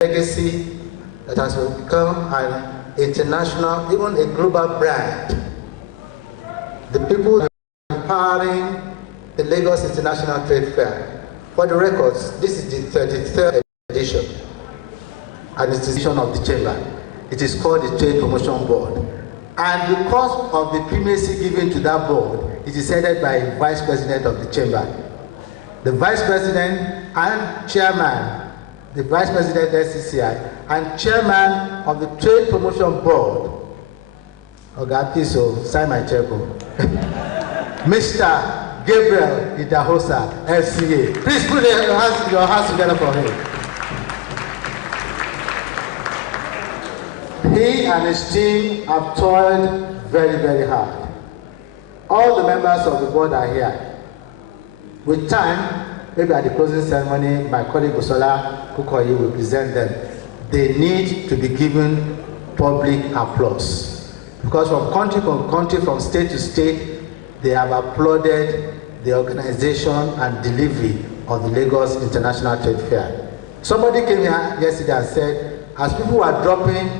legacy that has become an international, even a global brand. The people are empowering the Lagos International Trade Fair. For the records, this is the 33rd edition, and it's the edition of the chamber. It is called the Trade Promotion Board. And because of the primacy given to that board, it is headed by the Vice President of the chamber. The Vice President and Chairman, the Vice President LCCI, and Chairman of the Trade Promotion Board, okay, please sign my check, Mr. Gabriel Idahosa, FCA. Please put your hands together for him. He and his team have toiled very, very hard. All the members of the board are here. With time, maybe at the closing ceremony, my colleague Busola Kukoyi will present them. They need to be given public applause. Because from country, from state to state, they have applauded the organization and delivery of the Lagos International Trade Fair. Somebody came here yesterday and said, as people were dropping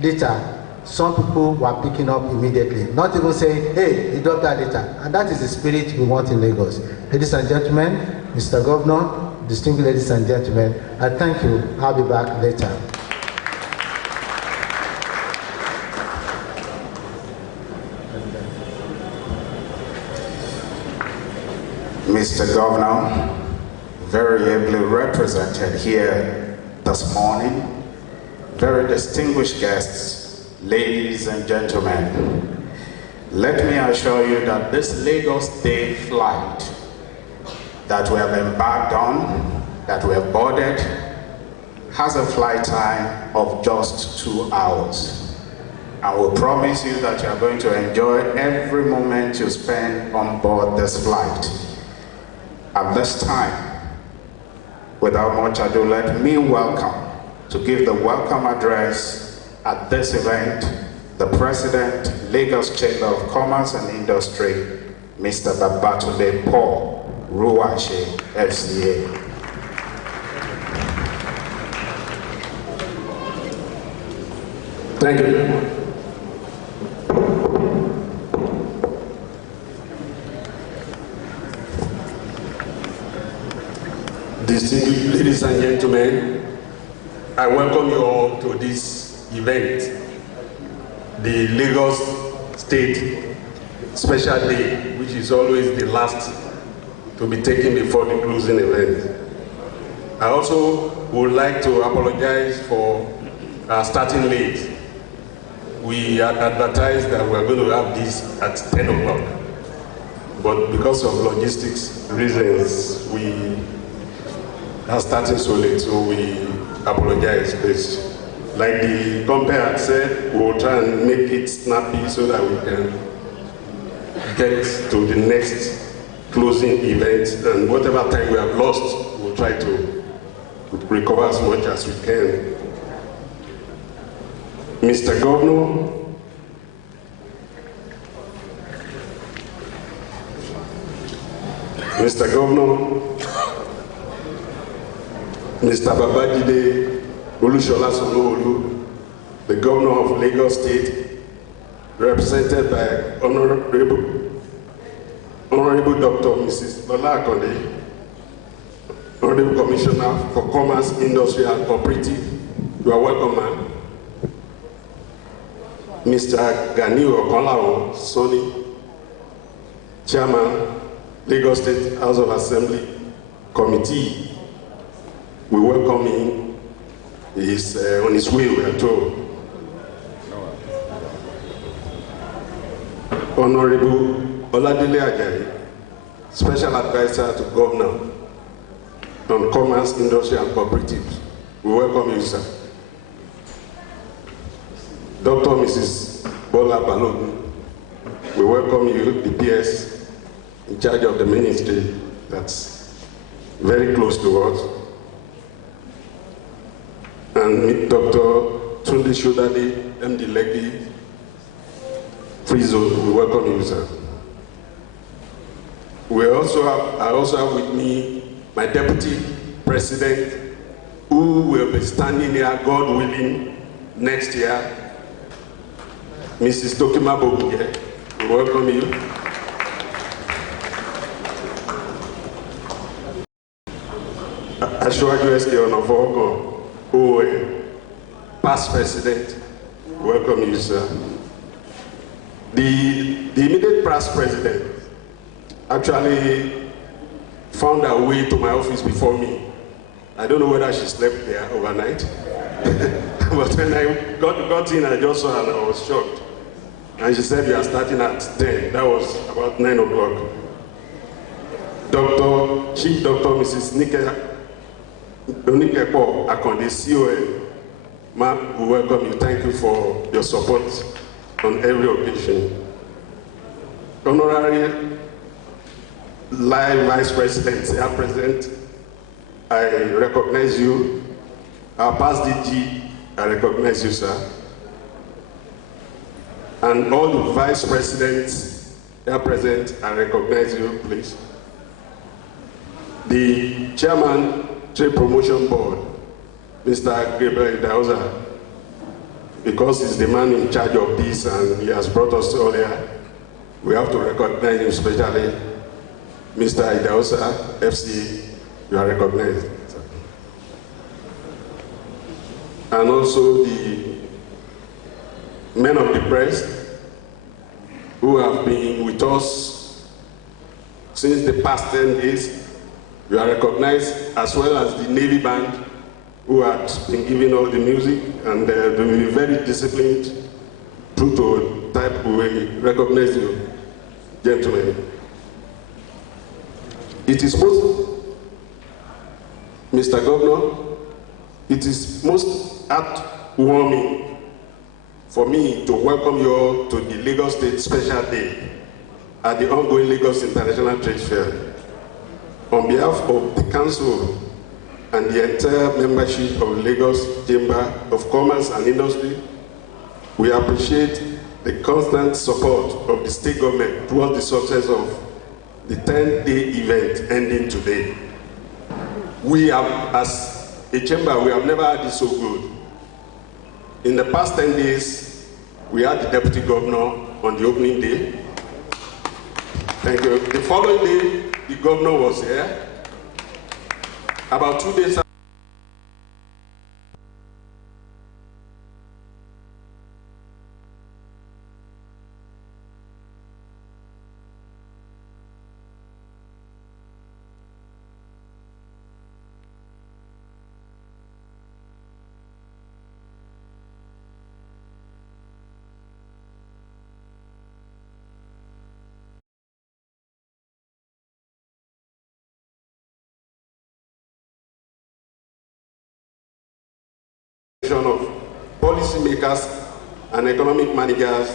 litter, some people were picking up immediately, not even saying, hey, you dropped that litter. And that is the spirit we want in Lagos. Ladies and gentlemen, Mr. Governor, distinguished ladies and gentlemen, I thank you. I'll be back later. Mr. Governor, very ably represented here this morning. Very distinguished guests, ladies and gentlemen, let me assure you that this Lagos Day flight that we have embarked on, that we have boarded, has a flight time of just 2 hours. I will promise you that you are going to enjoy every moment you spend on board this flight. At this time, without much ado, let me welcome, to give the welcome address at this event, the President, Lagos Chamber of Commerce and Industry, Mr. Babatunde Paul Ruwache, FCA. Thank you. Distinguished ladies and gentlemen, I welcome you all to this event, the Lagos State Special Day, which is always the last to be taken before the closing event. I also would like to apologize for starting late. We had advertised that we are going to have this at 10 o'clock, but because of logistics reasons, we are starting so late, so we apologize, please. Like the compere had said, we will try and make it snappy so that we can get to the next closing event, and whatever time we have lost, we'll try to recover as much as we can. Mr. Governor, Mr. Babajide Olushola Sanwo-Olu, the Governor of Lagos State, represented by Honorable Dr. Mrs. Lola Akonde, Honorable Commissioner for Commerce, Industry and Cooperative. You are welcome, ma'am. Mr. Ganiu Okonlawo Soni, Chairman, Lagos State House of Assembly Committee. We welcome him. He is on his way, we are told. Honorable Oladele Ajayi, Special Advisor to Governor on Commerce, Industry and Cooperatives. We welcome you, sir. Dr. Mrs. Bola Balogun, we welcome you, the PS in charge of the ministry that's very close to us. And Dr. Tunde Shodade, MD Legby, Free Zone, we welcome you, sir. I also have with me my Deputy President, who who will be standing here, God willing, next year, Mrs. Tokima Bogunge. We welcome you. Ashwaju SK Onofogo, who past president, welcome you, sir. The immediate past president actually found her way to my office before me. I don't know whether she slept there overnight, but when I got in, I just saw her and I was shocked. And she said, "You are starting at 10. That was about 9 o'clock. Chief Doctor Mrs. Donike Paul Akonde, CON, ma'am, we welcome you. Thank you for your support on every occasion. Honorary Live Vice President, Sir President, I recognize you. Our past DG, I recognize you, sir. And all the Vice Presidents that are present, I recognize you, please. The Chairman, Trade Promotion Board, Mr. Gabriel Idauza, because he's the man in charge of this and he has brought us all here, we have to recognize him especially. Mr. Idauza, FC, you are recognized. And also the men of the press who have been with us since the past 10 days, you are recognized, as well as the Navy Band who had been giving all the music, and they will be very disciplined, true to type. We recognize you, gentlemen. It is Mr. Governor, it is most heartwarming for me to welcome you all to the Lagos State Special Day at the ongoing Lagos International Trade Fair. On behalf of the Council and the entire membership of Lagos Chamber of Commerce and Industry, we appreciate the constant support of the state government towards the success of the 10-day event ending today. We have, as a chamber, we have never had it so good. In the past 10 days, we had the Deputy Governor on the opening day. Thank you. The following day, the Governor was here. About 2 days of policymakers and economic managers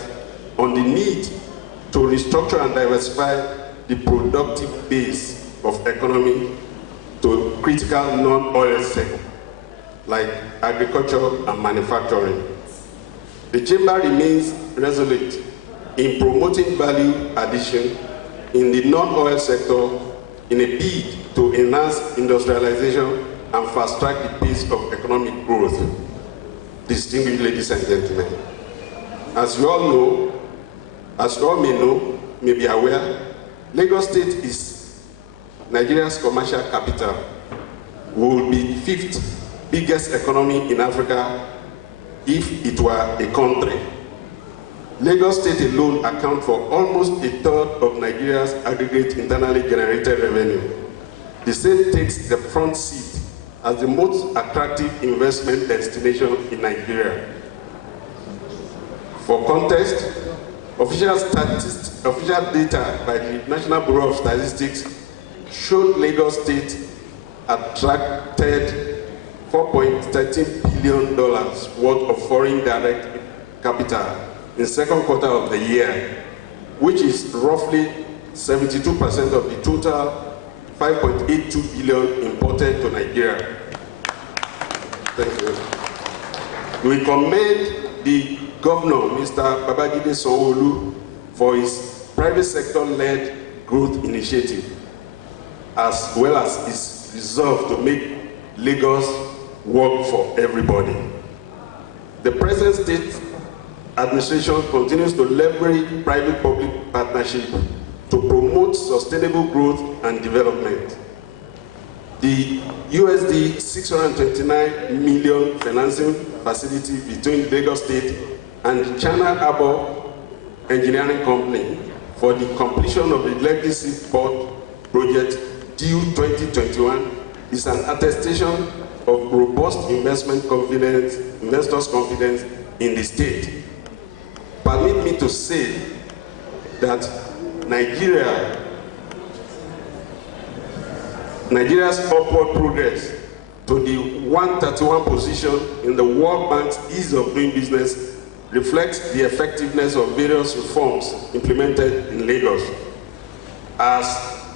on the need to restructure and diversify the productive base of economy to critical non-oil sectors like agriculture and manufacturing. The Chamber remains resolute in promoting value addition in the non-oil sector in a bid to enhance industrialization and fast-track the pace of economic growth. Distinguished ladies and gentlemen, as you all know, as you all may know, may be aware, Lagos State is Nigeria's commercial capital, will be 5th biggest economy in Africa if it were a country. Lagos State alone accounts for almost a third of Nigeria's aggregate internally generated revenue. The state takes the front seat as the most attractive investment destination in Nigeria. For context, official data by the National Bureau of Statistics showed Lagos State attracted $4.13 billion worth of foreign direct capital in second quarter of the year, which is roughly 72% of the total 5.82 billion imported to Nigeria. Thank you. We commend the Governor, Mr. Babajide Sanwo-Olu, for his private sector-led growth initiative, as well as his resolve to make Lagos work for everybody. The present state administration continues to leverage private-public partnership to promote sustainable growth and development. The USD 629 million financing facility between Lagos State and the China Harbour Engineering Company for the completion of the legacy port project due 2021 is an attestation of robust investors' confidence in the state. Permit me to say that Nigeria's upward progress to the 131 position in the World Bank's ease of doing business reflects the effectiveness of various reforms implemented in Lagos, as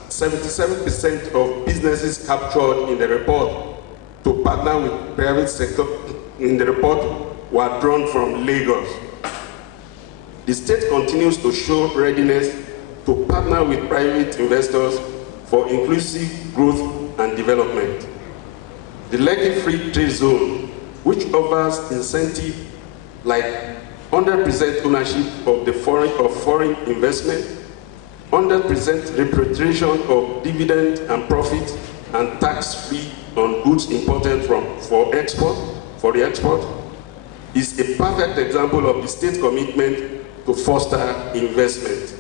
77% of businesses captured in the report to partner with private sector in the report were drawn from Lagos. The state continues to show readiness to partner with private investors for inclusive growth and development. The Lekki Free Trade Zone, which offers incentive like 100% ownership of foreign investment, 100% repatriation of dividend and profit, and tax-free on goods imported for the export, is a perfect example of the state's commitment to foster investment.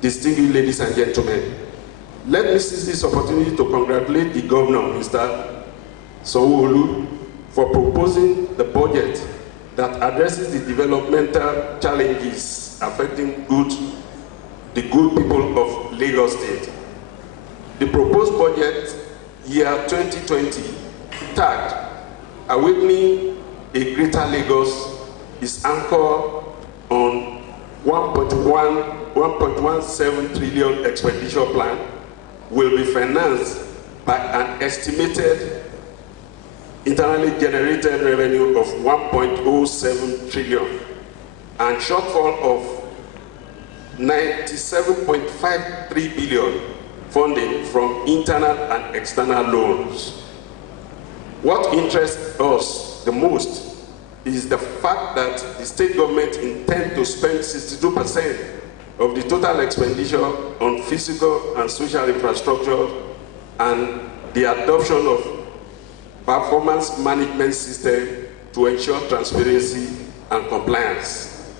Distinguished ladies and gentlemen, let me seize this opportunity to congratulate the Governor, Mr. Sanwo-Olu, for proposing the budget that addresses the developmental challenges affecting the good people of Lagos State. The proposed budget year 2020, tagged Awakening a Greater Lagos, is anchored on 1.17 trillion expenditure plan, will be financed by an estimated internally generated revenue of 1.07 trillion and shortfall of 97.53 billion funding from internal and external loans. What interests us the most is the fact that the state government intends to spend 62% of the total expenditure on physical and social infrastructure and the adoption of performance management system to ensure transparency and compliance.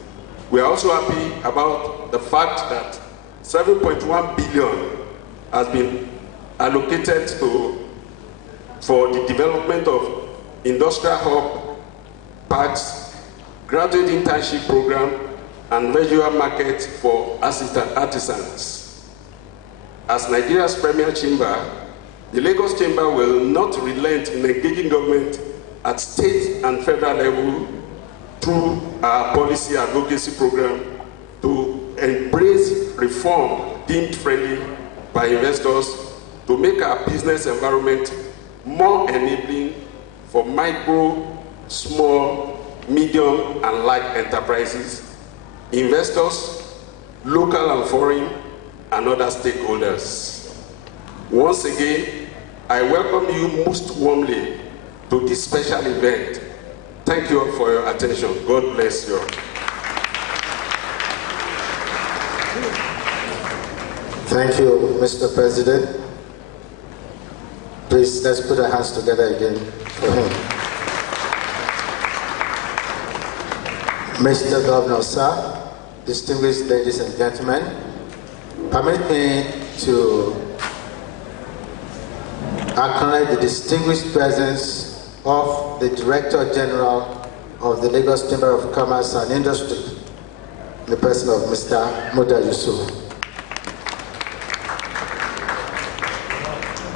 We are also happy about the fact that 7.1 billion has been allocated for the development of industrial hub parks, graduate internship program, and visual market for artisans. As Nigeria's premier chamber, the Lagos Chamber will not relent in engaging government at state and federal level through our policy advocacy program to embrace reform deemed friendly by investors to make our business environment more enabling for micro, small, medium, and large enterprises, investors, local and foreign, and other stakeholders. Once again, I welcome you most warmly to this special event. Thank you all for your attention. God bless you. Thank you, Mr. President. Please, let's put our hands together again for him. Mr. Governor, sir, distinguished ladies and gentlemen, permit me to acknowledge the distinguished presence of the Director General of the Lagos Chamber of Commerce and Industry, in the person of Mr. Muda Yusuf.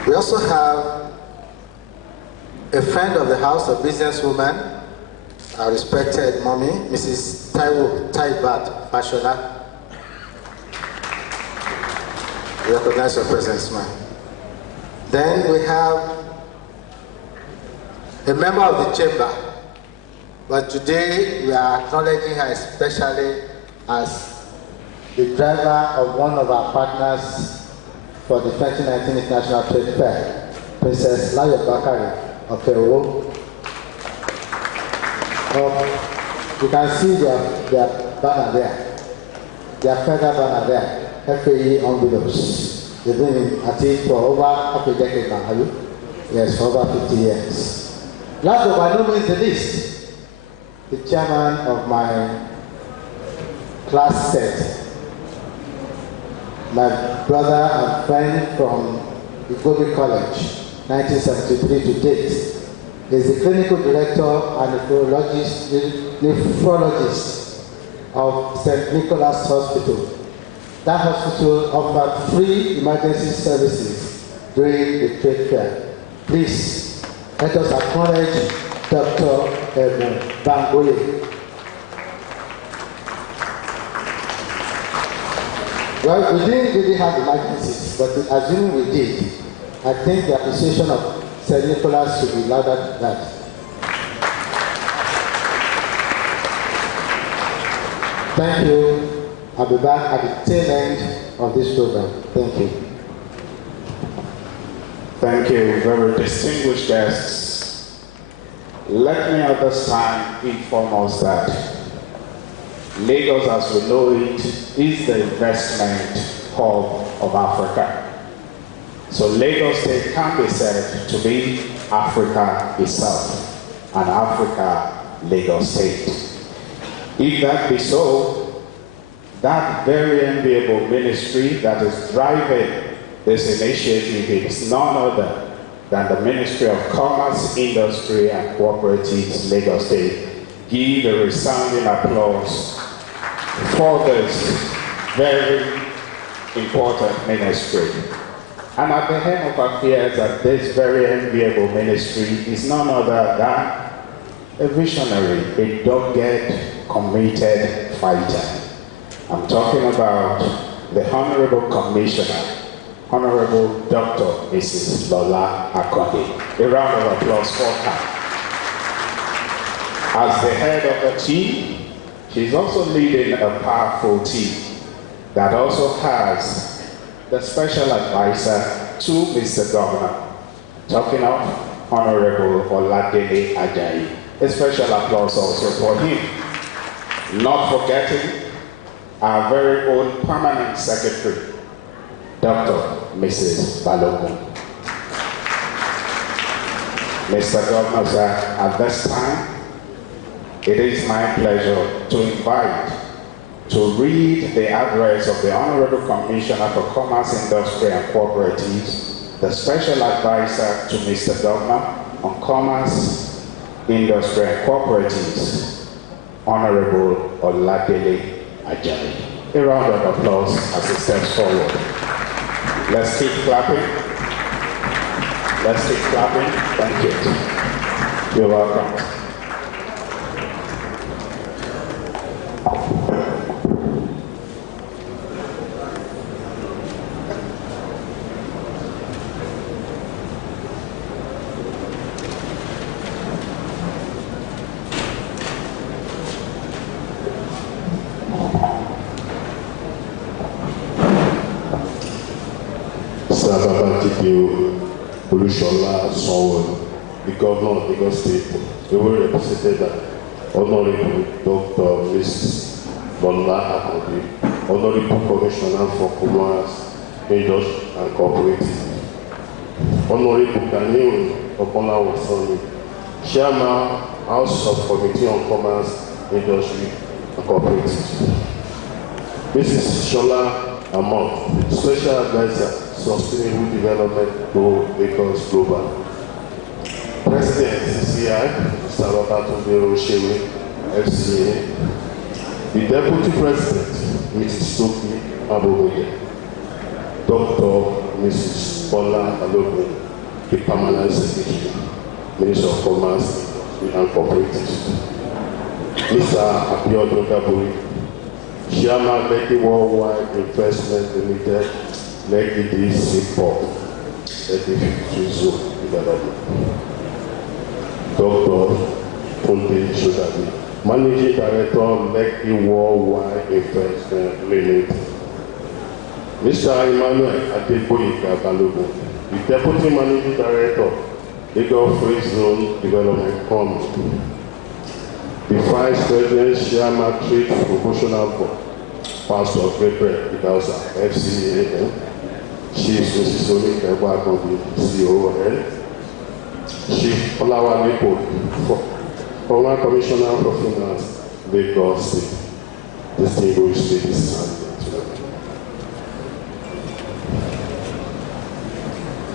We also have a friend of the house, a businesswoman, our respected mommy, Mrs. Taibat Fashola. We recognize your presence, ma'am. Then we have a member of the chamber, but today we are acknowledging her especially as the driver of one of our partners for the 2019 International Trade Fair, Princess Layo Bakari Ofewo. You can see their banner there, their federal banner there, FAE envelopes. They've been at it for over half a decade now, have you? Yes, for over 50 years. Last but by no means the least, the chairman of my class set, my brother and friend from Igobi College, 1973 to date, is the clinical director and nephrologist of St. Nicholas Hospital. That hospital offered free emergency services during the trade fair. Please, let us acknowledge Dr. Evan Bangole. Well, we didn't really have emergencies, but assuming we did, I think the appreciation of St. Nicholas should be louder than that. Thank you. I'll be back at the tail end of this program. Thank you. Thank you, very distinguished guests. Let me at this time inform us that Lagos, as we know it, is the investment hub of Africa. So Lagos State can be said to be Africa itself, and Africa, Lagos State. If that be so, that very enviable ministry that is driving this initiative is none other than the Ministry of Commerce, Industry and Cooperatives, Lagos State. Give a resounding applause for this very important ministry. And at the head of affairs at this very enviable ministry is none other than a visionary, a dogged, committed fighter. I'm talking about the Honorable Commissioner, Honorable Dr. Mrs. Lola Akonde. A round of applause for her. As the head of the team, she's also leading a powerful team that also has the special advisor to Mr. Governor, talking of Honorable Oladele Ajayi. A special applause also for him. Not forgetting our very own permanent secretary, Dr. Mrs. Balogun. Mr. Governor, sir, at this time, it is my pleasure to invite to read the address of the Honorable Commissioner for Commerce, Industry and Cooperatives, the Special Advisor to Mr. Governor on Commerce, Industry and Cooperatives, Honorable Oladele Ajayi. A round of applause as he steps forward. Let's keep clapping. Let's keep clapping. Thank you. You're welcome. The governor of Lagos State, the well represented Honorable Dr. Mrs. Lola Akonde, Honorable Commissioner for Commerce, Industry and Cooperatives, Honorable Daniel Okola Wasoni, Chairman, House of Committee on Commerce, Industry and Cooperatives, Mrs. Shola Amon, Special Advisor, Sustainable Development to Lagos Global, President LCCI, Mr. Roberto Shewe, FCA, the Deputy President, Mrs. Toki Abogoye, Dr. Mrs. Bola Balogun, the Permanent Secretary, Minister of Commerce and Cooperatives, Mr. Abiodun Gaburi, Chairman, Lekki Worldwide Investment Limited, Lekki DC Port, Lekki Tuzo Development. Dr. Tunde Shodabi, Managing Director, Lekki Worldwide Investment Limited. Mr. Emmanuel Adeboyika Balogun, the Deputy Managing Director, Lagos Free Zone Development Committee. The Vice President, Chairman, Trade Promotional Board, Pastor Gabriel Idausa, FCAN, Chief Mrs. Onik Ebakobi, CON, Chief Olawale Kobi, former Commissioner for Finance, Lagos State, distinguished ladies and gentlemen.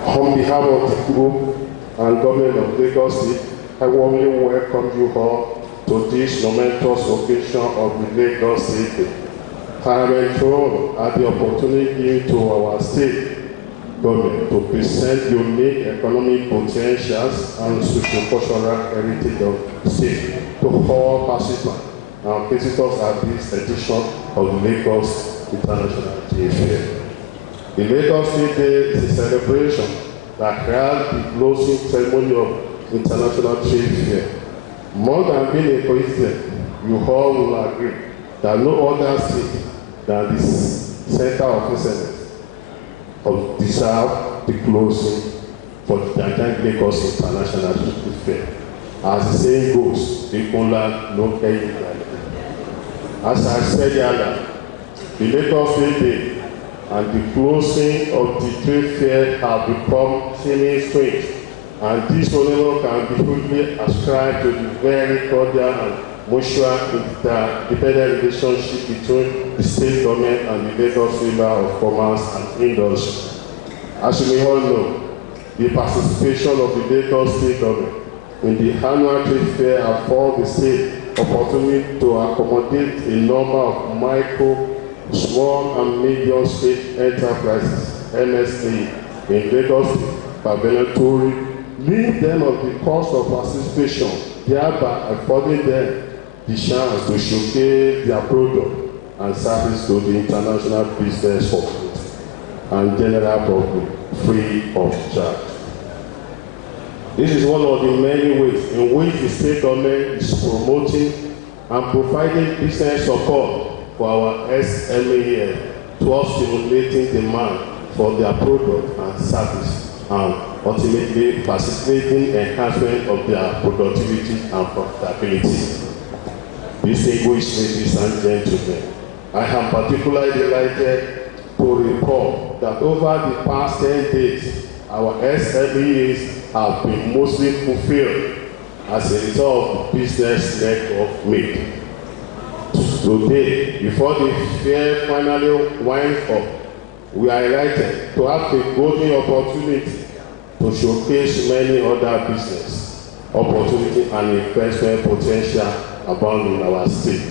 On behalf of the group and government of Lagos State, I warmly welcome you all to this momentous occasion of the Lagos State. I am enthroned at the opportunity given to our state government to present unique economic potentials and socio-cultural heritage of the state to all participants and visitors at this edition of the Lagos International Trade Fair. The Lagos State Day is a celebration that heralds the closing ceremony of International Trade Fair. More than being a coincidence, you all will agree that no other state than the center of excellence deserve the closing for the gigantic Lagos International Trade Fair. As the saying goes, no paying. As I said earlier, the Lagos State Day and the closing of the trade fair have become seeming strange, and this honor can be fully ascribed to the very cordial and mutual interdependent relationship between the state government and the Lagos Chamber of Commerce and Industry. As you may all know, the participation of the Lagos State government in the annual trade fair affords the state opportunity to accommodate a number of micro, small and medium state enterprises, MSA, in Lagos by voluntary leave them of the cost of participation, thereby affording them the chance to showcase their product and service to the international business community and general public free of charge. This is one of the many ways in which the state government is promoting and providing business support for our SME towards stimulating demand for their product and service and ultimately facilitating enhancement of their productivity and profitability. Distinguished ladies and gentlemen, I am particularly delighted to report that over the past 10 days, our SMEs have been mostly fulfilled as a result of the business network made. Today, before the fair finally winds up, we are delighted to have a golden opportunity to showcase many other business opportunities and investment potential abound in our state.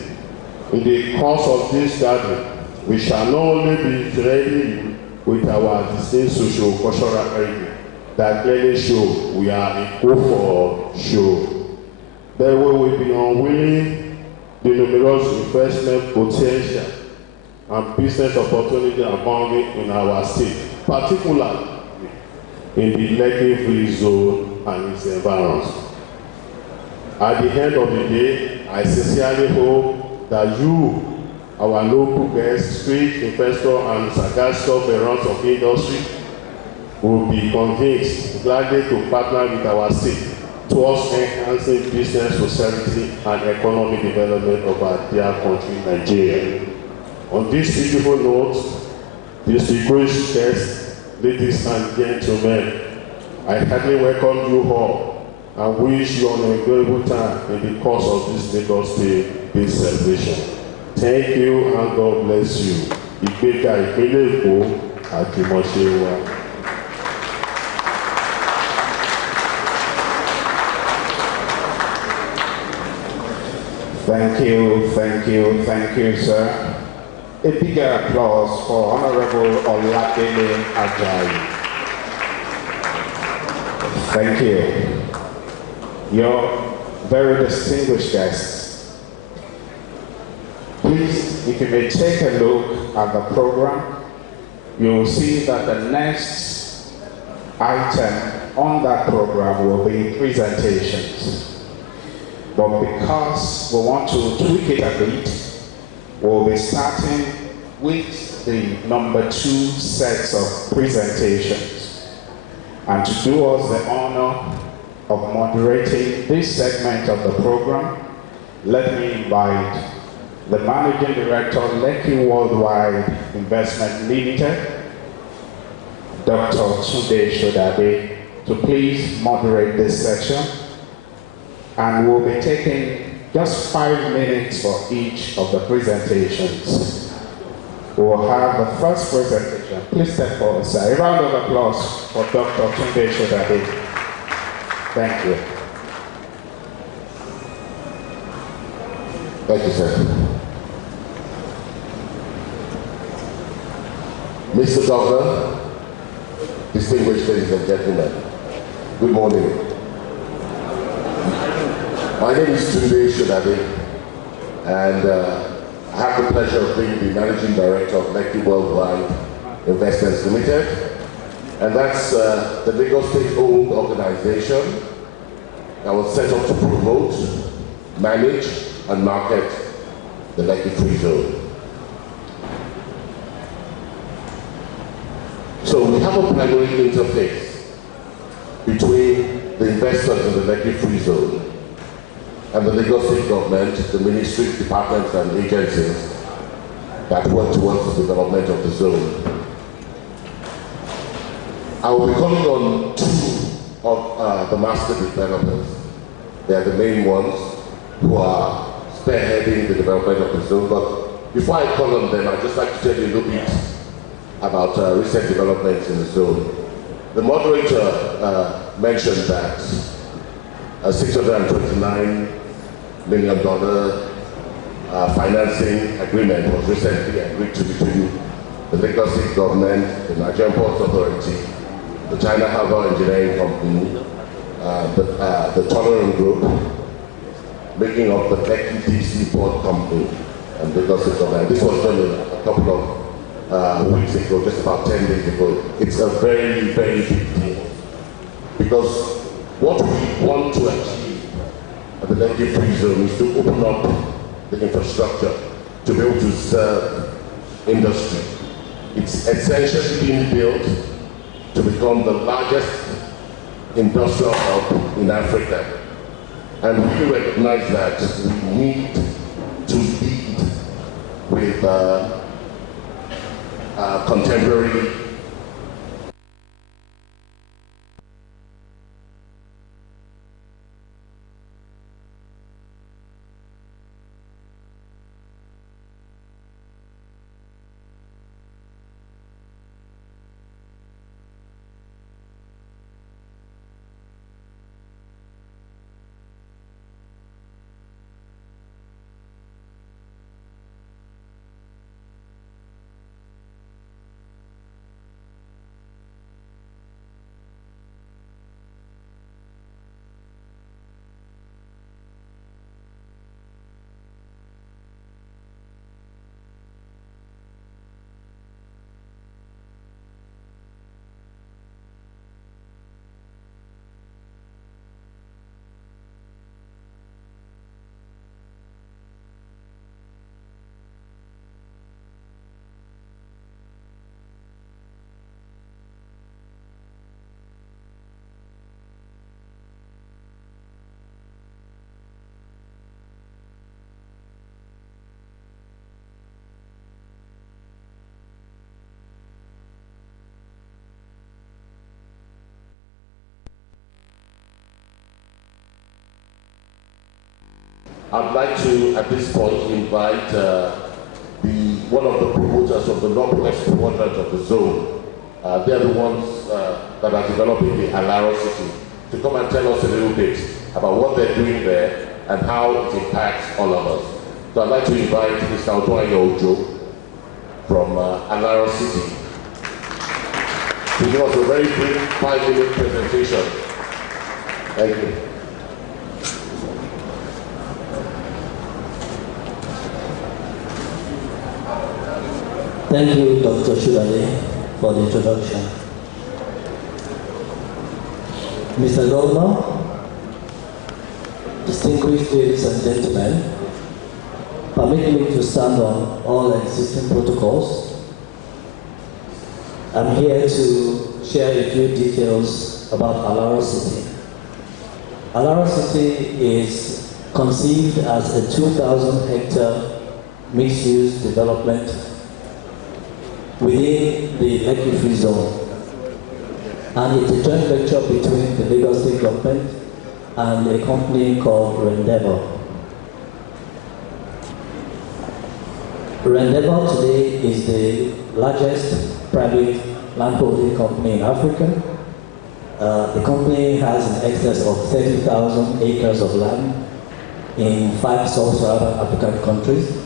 In the course of this gathering, we shall not only be threatening you with our distinct socio-cultural heritage that clearly show we are a go-for show, but we will be unwilling the numerous investment potential and business opportunity abounding in our state, particularly in the Lekki Free Zone and its environs. At the end of the day, I sincerely hope that you, our local guests, street investors, and sagacious veterans of industry will be convinced gladly to partner with our state towards enhancing business prosperity and economic development of our dear country, Nigeria. On this beautiful note, distinguished guests, ladies and gentlemen, I heartily welcome you all and wish you an enjoyable time in the course of this Lagos Day celebration. Thank you and God bless you. Ìgbéga ìpínlẹ̀ Èkó àjùmọ̀ṣe wa. Thank you, sir. A bigger applause for Honorable Oladele Ajayi. Thank you. Your very distinguished guests. Please, if you may take a look at the program, you will see that the next item on that program will be presentations. But because we want to tweak it a bit, we'll be starting with the number 2 sets of presentations. And to do us the honor, of moderating this segment of the program, let me invite the Managing Director, Lekki Worldwide Investment Limited, Dr. Tunde Shodade, to please moderate this section. And we'll be taking just 5 minutes for each of the presentations. We'll have the first presentation. Please step forward, sir. A round of applause for Dr. Tunde Shodade. Thank you. Thank you, sir. Mr. Governor, distinguished ladies and gentlemen, good morning. My name is Tunde Shodade, and I have the pleasure of being the Managing Director of MKT Worldwide Investments Limited, and that's the Lagos State-owned organization that was set up to promote, manage, and market the Lekki Free Zone. So we have a primary interface between the investors in the Lekki Free Zone and the Lagos State government, the ministries, departments, and agencies that work towards the development of the zone. I will be calling on 2 of the master developers. They are the main ones who are spearheading the development of the zone. But before I call on them, I'd just like to tell you a little bit about recent developments in the zone. The moderator mentioned that a $629 million financing agreement was recently agreed to between the Lagos State government, the Nigerian Ports Authority, the China Harbour Engineering Company, the Tolerant Group, making up the Lekki Deep Sea Port Company, and Lagos State government. This was done a couple of weeks ago, just about 10 days ago. It's a very, very big deal, because what we want to achieve at the Lekki Free Zone is to open up the infrastructure to be able to serve industry. It's essentially being built to become the largest industrial hub in Africa. And we recognize that we need to lead with contemporary I'd like to, at this point, invite one of the promoters of the northwest quadrant of the zone. They're the ones that are developing the Alaro City, to come and tell us a little bit about what they're doing there and how it impacts all of us. So I'd like to invite Mr. Oduayo Ojo from Alaro City to give us a very brief 5-minute presentation. Thank you. Thank you, Dr. Shodade, for the introduction. Mr. Governor, distinguished ladies and gentlemen, permit me to stand on all existing protocols. I'm here to share a few details about Alaro City. Alara City is conceived as a 2,000-hectare mixed-use development within the Lekki Free Zone. And it's a joint venture between the Lagos State government and a company called Rendeavor. Rendeavor today is the largest private landholding company in Africa. The company has in excess of 30,000 acres of land in 5 sub-Saharan African countries,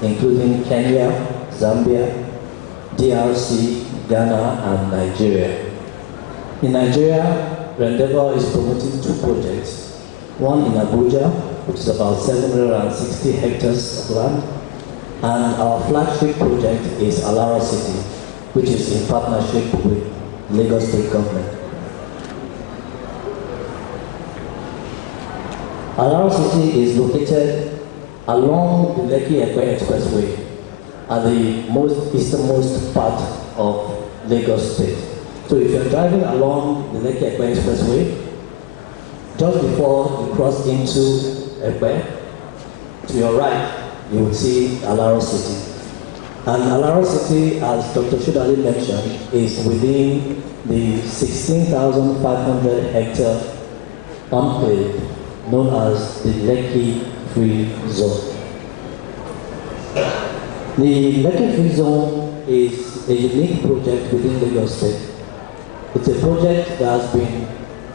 including Kenya, Zambia, DRC, Ghana, and Nigeria. In Nigeria, Rendeavor is promoting 2 projects, one in Abuja, which is about 760 hectares of land, and our flagship project is Alara City, which is in partnership with Lagos State government. Alara City is located along the Lekki-Ekpe Expressway at the most easternmost part of Lagos State. So if you're driving along the Lekki-Ekpe Expressway, just before you cross into Ekpe, to your right, you will see Alara City. And Alara City, as Dr. Shudali mentioned, is within the 16,500 hectare enclave known as the Lekki Free Zone. The Lekki Free Zone is a unique project within Lagos State. It's a project that has been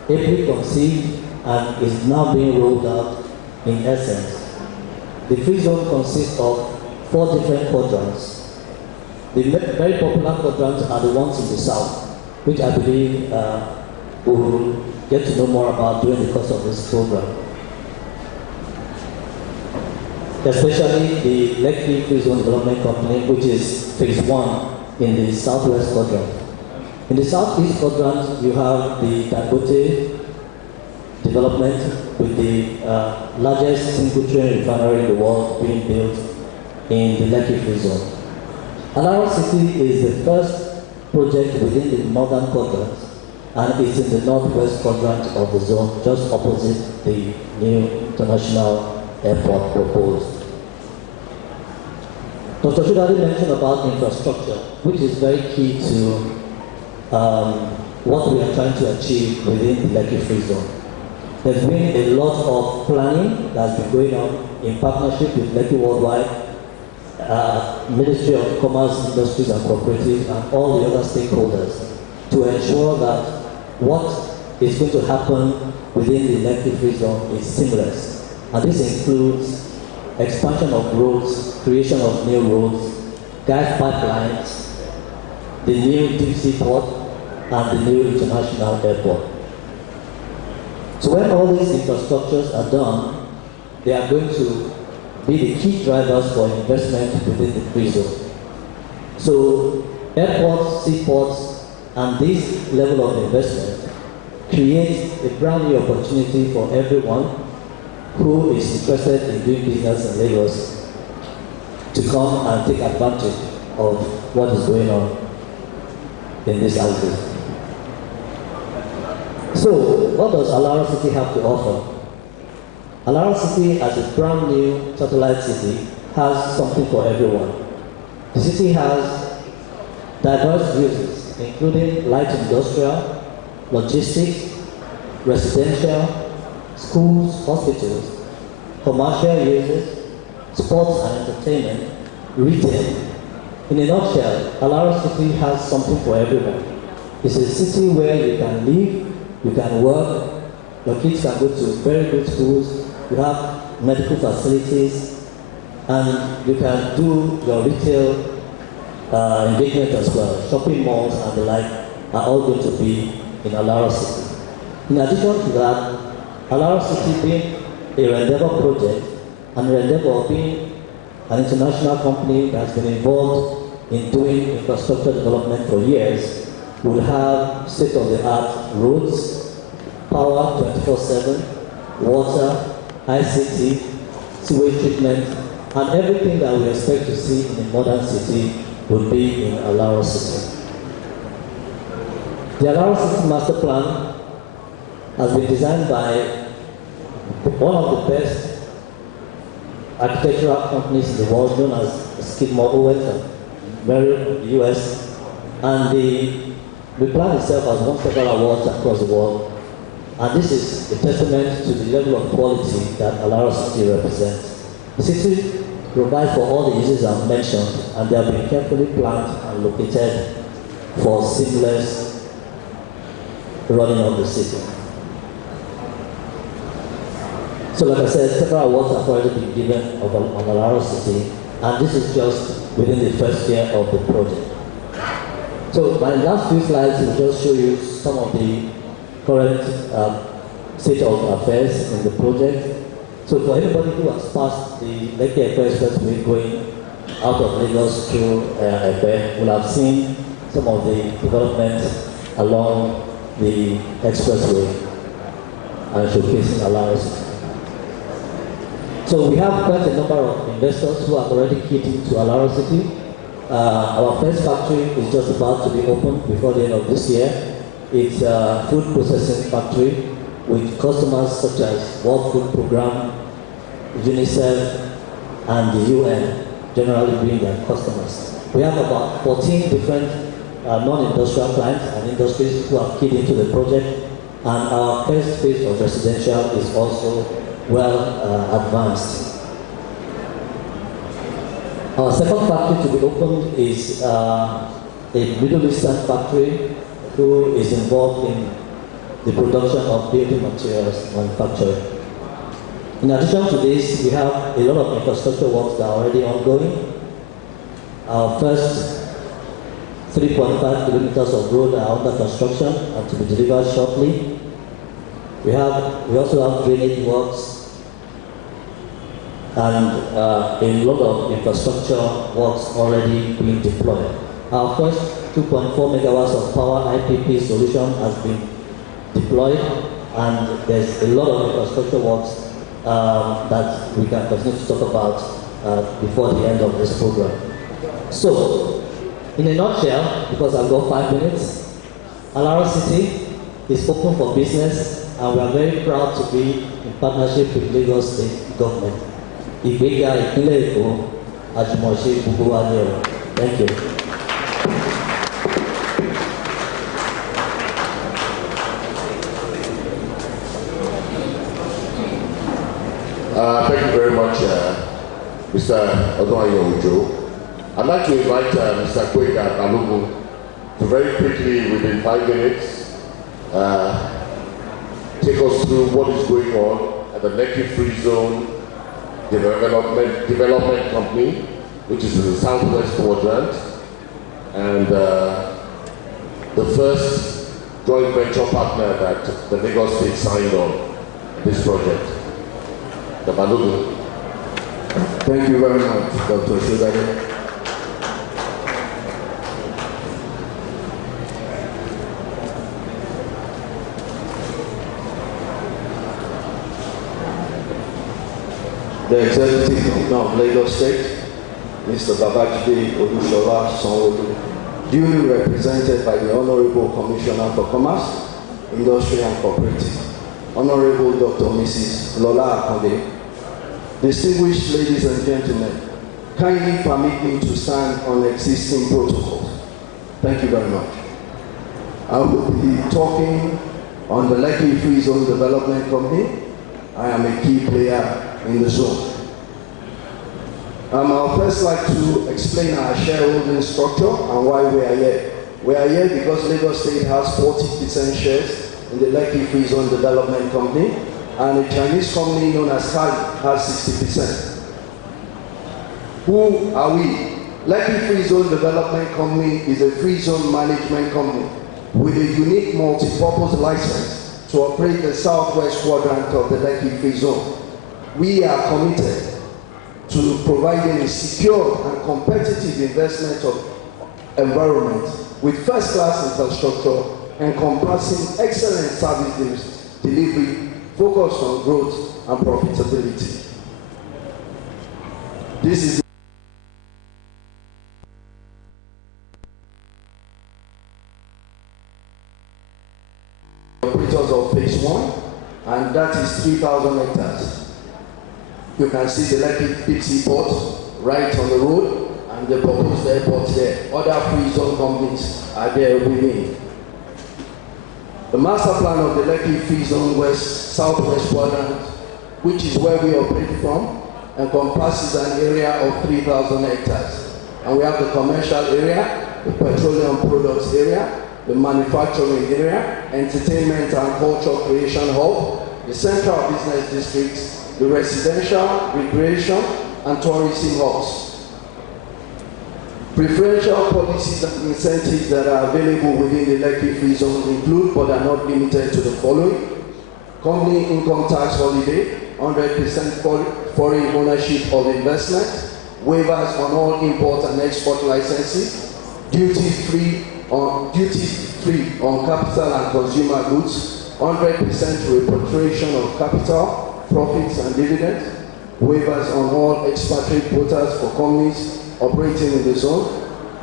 ably conceived and is now being rolled out in essence. The Free Zone consists of 4 different quadrants. The very popular quadrants are the ones in the south, which I believe we will get to know more about during the course of this program. Especially the Lekki Free Zone Development Company, which is phase 1 in the southwest quadrant. In the southeast quadrant, you have the Dangote development with the largest single-train refinery in the world being built in the Lekki Free Zone. Alara City is the first project within the northern quadrant, and it's in the northwest quadrant of the zone, just opposite the new international airport proposed. Dr. Shudali mentioned about infrastructure, which is very key to what we are trying to achieve within the Lekki Free Zone. There's been a lot of planning that's been going on in partnership with Lekki Worldwide, Ministry of Commerce, Industries and Cooperatives, and all the other stakeholders to ensure that what is going to happen within the Lekki Free Zone is seamless. And this includes expansion of roads, creation of new roads, gas pipelines, the new deep sea port, and the new international airport. So when all these infrastructures are done, they are going to be the key drivers for investment within the free zone. So airports, seaports, and this level of investment creates a brand new opportunity for everyone who is interested in doing business in Lagos to come and take advantage of what is going on in this axis. So, what does Alara City have to offer? Alara City, as a brand new satellite city, has something for everyone. The city has diverse uses, including light industrial, logistics, residential, schools, hospitals, commercial uses, sports and entertainment, retail. In a nutshell, Alara City has something for everyone. It's a city where you can live, you can work, your kids can go to very good schools, you have medical facilities, and you can do your retail engagement as well. Shopping malls and the like are all going to be in Alara City. In addition to that, Alara City being a Rendeavor project, and Rendeavor being an international company that has been involved in doing infrastructure development for years, will have state-of-the-art roads, power 24/7, water, ICT, sewage treatment, and everything that we expect to see in a modern city will be in Alara City. The Alara City Master Plan has been designed by one of the best architectural companies in the world, known as Skidmore Owens, in the US, and the plan itself has won several awards across the world. And this is a testament to the level of quality that Alara City represents. The city provides for all the uses I've mentioned, and they have been carefully planned and located for seamless running of the city. So like I said, several awards have already been given on Alara City, and this is just within the first year of the project. So my last few slides will just show you some of the current state of affairs in the project. So for anybody who has passed the Lekki Expressway going out of Lagos through Epe, will have seen some of the developments along the expressway and showcasing Alara City. So we have quite a number of investors who have already keyed into Alara City. Our first factory is just about to be opened before the end of this year. It's a food processing factory with customers such as World Food Programme, UNICEF, and the UN generally being their customers. We have about 14 different non-industrial clients and industries who have keyed into the project, and our first phase of residential is also well advanced. Our second factory to be opened is a Middle Eastern factory who is involved in the production of building materials manufacturing. In addition to this, we have a lot of infrastructure works that are already ongoing. Our first 3.5 kilometers of road are under construction and to be delivered shortly. We also have drainage works and a lot of infrastructure works already being deployed. Our first 2.4 megawatts of power IPP solution has been deployed, and there's a lot of infrastructure works that we can continue to talk about before the end of this program. So, in a nutshell, because I've got 5 minutes, Alara City is open for business, and we are very proud to be in partnership with Lagos State Government. Ìgbéga ìpínlẹ̀ Èkó, àjùmọ̀ṣe gbogbo wa ni o. Thank you. Thank you very much, Mr. Odoayo Ojo. I'd like to invite Mr. Kweka Balogun to very quickly, within 5 minutes, take us through what is going on at the Lekki Free Zone Development Company, which is in the southwest quadrant, and the first joint venture partner that the Lagos State signed on this project. The Balogun. Thank you very much, Dr. Shudade. The Executive Governor of Lagos State, Mr. Babajide Olusola Sanwo-Olu, duly represented by the Honorable Commissioner for Commerce, Industry and Cooperative, Honorable Dr. Mrs. Lola Akonde, distinguished ladies and gentlemen, kindly permit me to stand on existing protocols. Thank you very much. I will be talking on the Lekki Free Zone Development Company. I am a key player in the zone. I'll first like to explain our shareholding structure and why we are here. We are here because Lagos State has 40% shares in the Lekki Free Zone Development Company, and a Chinese company known as Kali has 60%. Who are we? Lekki Free Zone Development Company is a free zone management company with a unique multi-purpose license to operate the southwest quadrant of the Lekki Free Zone. We are committed to providing a secure and competitive investment of environment with first-class infrastructure encompassing excellent service delivery focused on growth and profitability. This is the operators of phase 1, and that is 3,000 hectares. You can see the Lekki Deep Sea Port right on the road, and the proposed airport there. Other free zone companies are there within. The master plan of the Lekki Free Zone West, Southwest quadrant, which is where we operate from, encompasses an area of 3,000 hectares. And we have the commercial area, the petroleum products area, the manufacturing area, entertainment and culture creation hub, the central business districts, the residential, recreation, and tourism hubs. Preferential policies and incentives that are available within the Lekki Free Zone include, but are not limited to, the following: company income tax holiday, 100% foreign ownership of investment, waivers on all import and export licenses, duty-free on capital and consumer goods, 100% repatriation of capital, profits and dividends, waivers on all expatriate quotas for companies operating in the zone.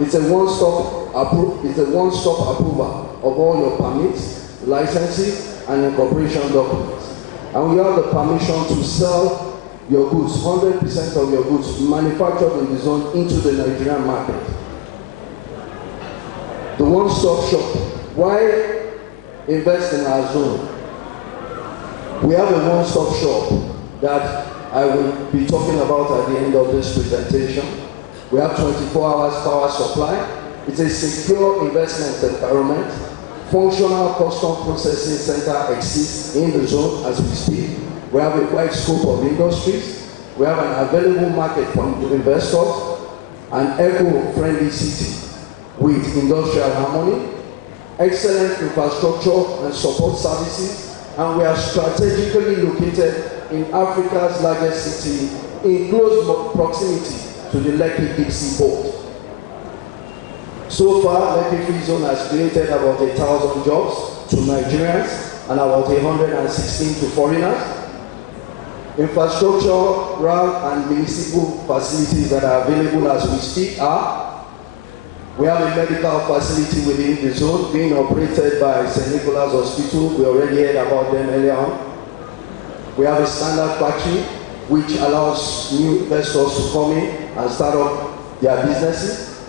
It's a one-stop approval of all your permits, licenses, and incorporation documents. And we have the permission to sell your goods, 100% of your goods manufactured in the zone, into the Nigerian market. The one-stop shop. Why invest in our zone? We have a one-stop shop that I will be talking about at the end of this presentation. We have 24 hours power supply. It's a secure investment environment. Functional custom processing center exists in the zone as we speak. We have a wide scope of industries. We have an available market for investors, an eco-friendly city with industrial harmony, excellent infrastructure and support services, and we are strategically located in Africa's largest city in close proximity to the Lekki Deep Sea Port. So far, Lekki Free Zone has created about 1,000 jobs to Nigerians and about 116 to foreigners. Infrastructure, rural and municipal facilities that are available as we speak are: we have a medical facility within the zone being operated by St. Nicholas Hospital. We already heard about them earlier on. We have a standard factory which allows new investors to come in and start up their businesses.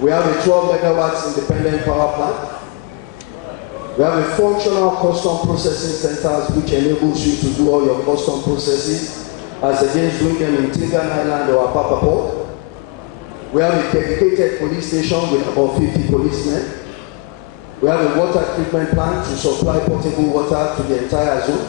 We have a 12 megawatts independent power plant. We have a functional custom processing centers which enables you to do all your custom processes as against doing them in Tingan Island or Apapa Port. We have a dedicated police station with about 50 policemen. We have a water treatment plant to supply potable water to the entire zone.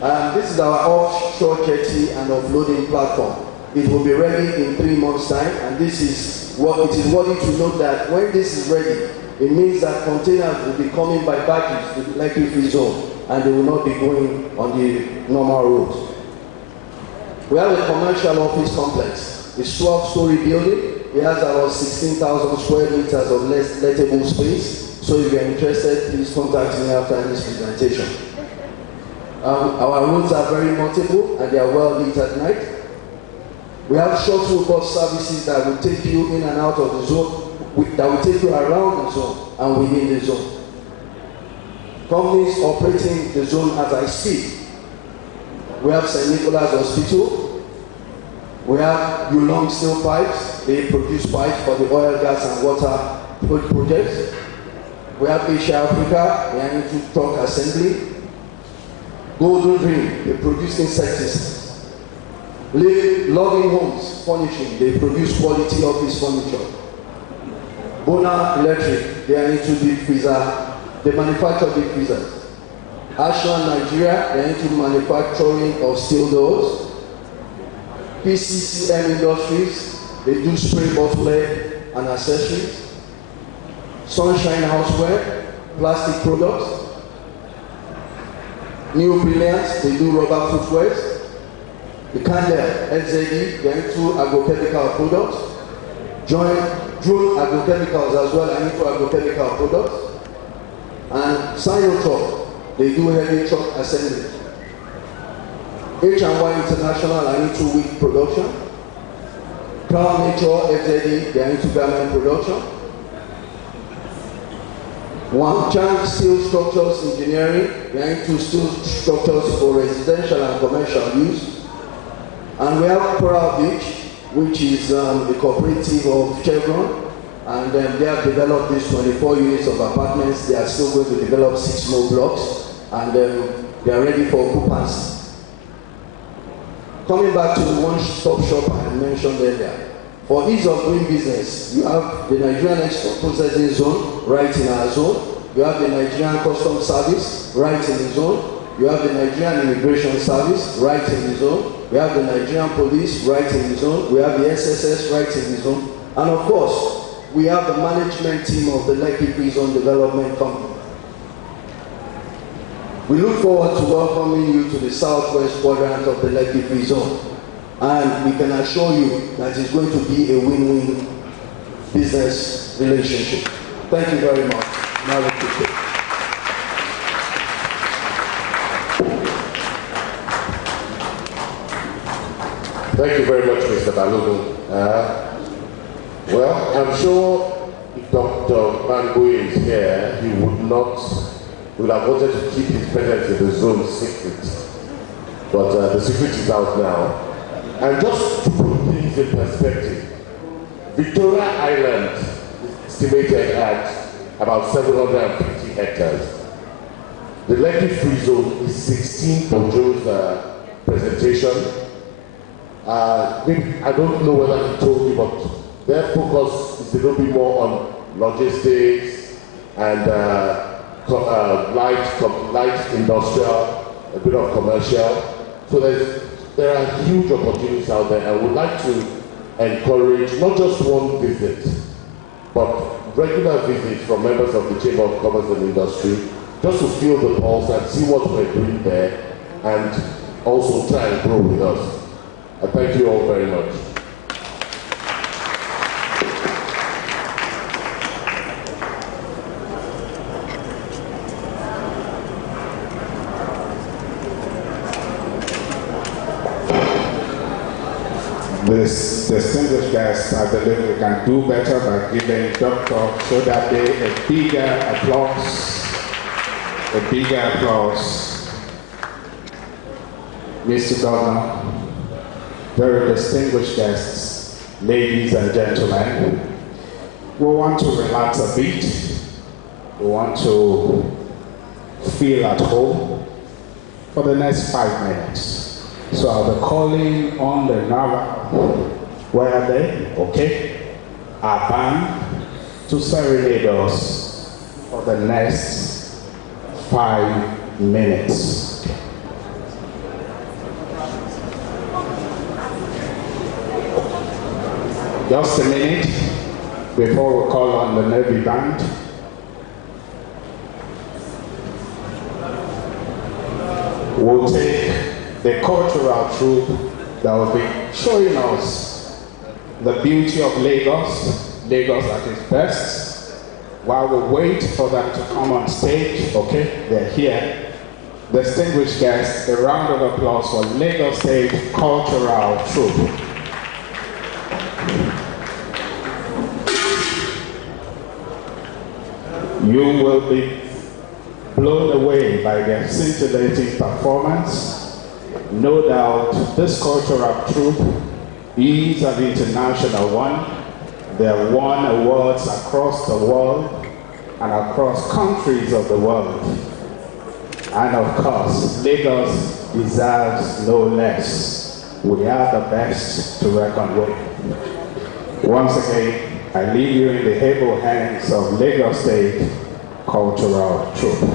And this is our offshore jetty and offloading platform. It will be ready in 3 months' time, and this is what it is worthy to note that when this is ready, it means that containers will be coming by batches to the Lekki Free Zone, and they will not be going on the normal route. We have a commercial office complex. It's a 12-story building. It has about 16,000 square meters of lettable space. So if you're interested, please contact me after this presentation. Our roads are very multiple and they are well lit at night. We have shuttle bus services that will take you in and out of the zone, that will take you around the zone and within the zone. Companies operating the zone as I speak. We have St. Nicholas Hospital. We have Yulong Steel Pipes. They produce pipes for the oil, gas, and water projects. We have Asia Africa. They are into truck assembly. Golden Dream, they produce insecticides. Loving Homes Furnishing, they produce quality office furniture. Bona Electric, they are into deep freezer, they manufacture deep freezers. Ashland Nigeria, they are into manufacturing of steel doors. PCCM Industries, they do spray bottle and accessories. Sunshine Houseware, plastic products. New Brilliance, they do rubber footwear. The Candle, LZD, they're into agrochemical products. Drone Agrochemicals as well are into agrochemical products. And Sinotrop, they do heavy truck assembly. H&Y International are into wheat production. Crown Nature, LZD, they're into garment production. 1, Chang Steel Structures Engineering. We are into steel structures for residential and commercial use. And we have Coral Beach, which is a cooperative of Chevron. And they have developed these 24 units of apartments. They are still going to develop 6 more blocks. And they are ready for occupancy. Coming back to the one-stop shop I mentioned earlier. For ease of doing business, you have the Nigerian Export Processing Zone right in our zone. You have the Nigerian Customs Service right in the zone. You have the Nigerian Immigration Service right in the zone. We have the Nigerian Police right in the zone. We have the SSS right in the zone. And of course, we have the management team of the Lekki Free Zone Development Company. We look forward to welcoming you to the southwest quadrant of the Lekki Free Zone. And we can assure you that it's going to be a win-win business relationship. Thank you very much. Now we appreciate it. Thank you very much, Mr. Balogun. Well, I'm sure if Dr. Mangui is here, he would have wanted to keep his presence in the zone secret. But the secret is out now. And just to put things in perspective, Victoria Island is estimated at about 750 hectares. The Lekki Free Zone is 16 for Joe's presentation. I don't know whether he told you, but their focus is a little bit more on logistics and light industrial, a bit of commercial. So there are huge opportunities out there. I would like to encourage not just one visit, but regular visits from members of the Chamber of Commerce and Industry, just to feel the pulse and see what we're doing there, and also try and grow with us. I thank you all very much. This distinguished guest, I believe we can do better by giving Dr. Sodade a bigger applause. A bigger applause. Mr. Governor, very distinguished guests, ladies and gentlemen, we want to relax a bit. We want to feel at home for the next 5 minutes. So I'll be calling on the Nava. Where are they? Okay. Our band to serenade us for the next 5 minutes. Just a minute before we call on the Navy band. We'll take the cultural troupe that will be showing us the beauty of Lagos, Lagos at its best. While we wait for them to come on stage, okay, they're here. Distinguished guests, a round of applause for Lagos State Cultural Troupe. You will be blown away by their scintillating performance. No doubt this cultural troupe is an international one. They have won awards across the world and across countries of the world. And of course, Lagos deserves no less. We are the best to reckon with. Once again, I leave you in the able hands of Lagos State Cultural Troupe.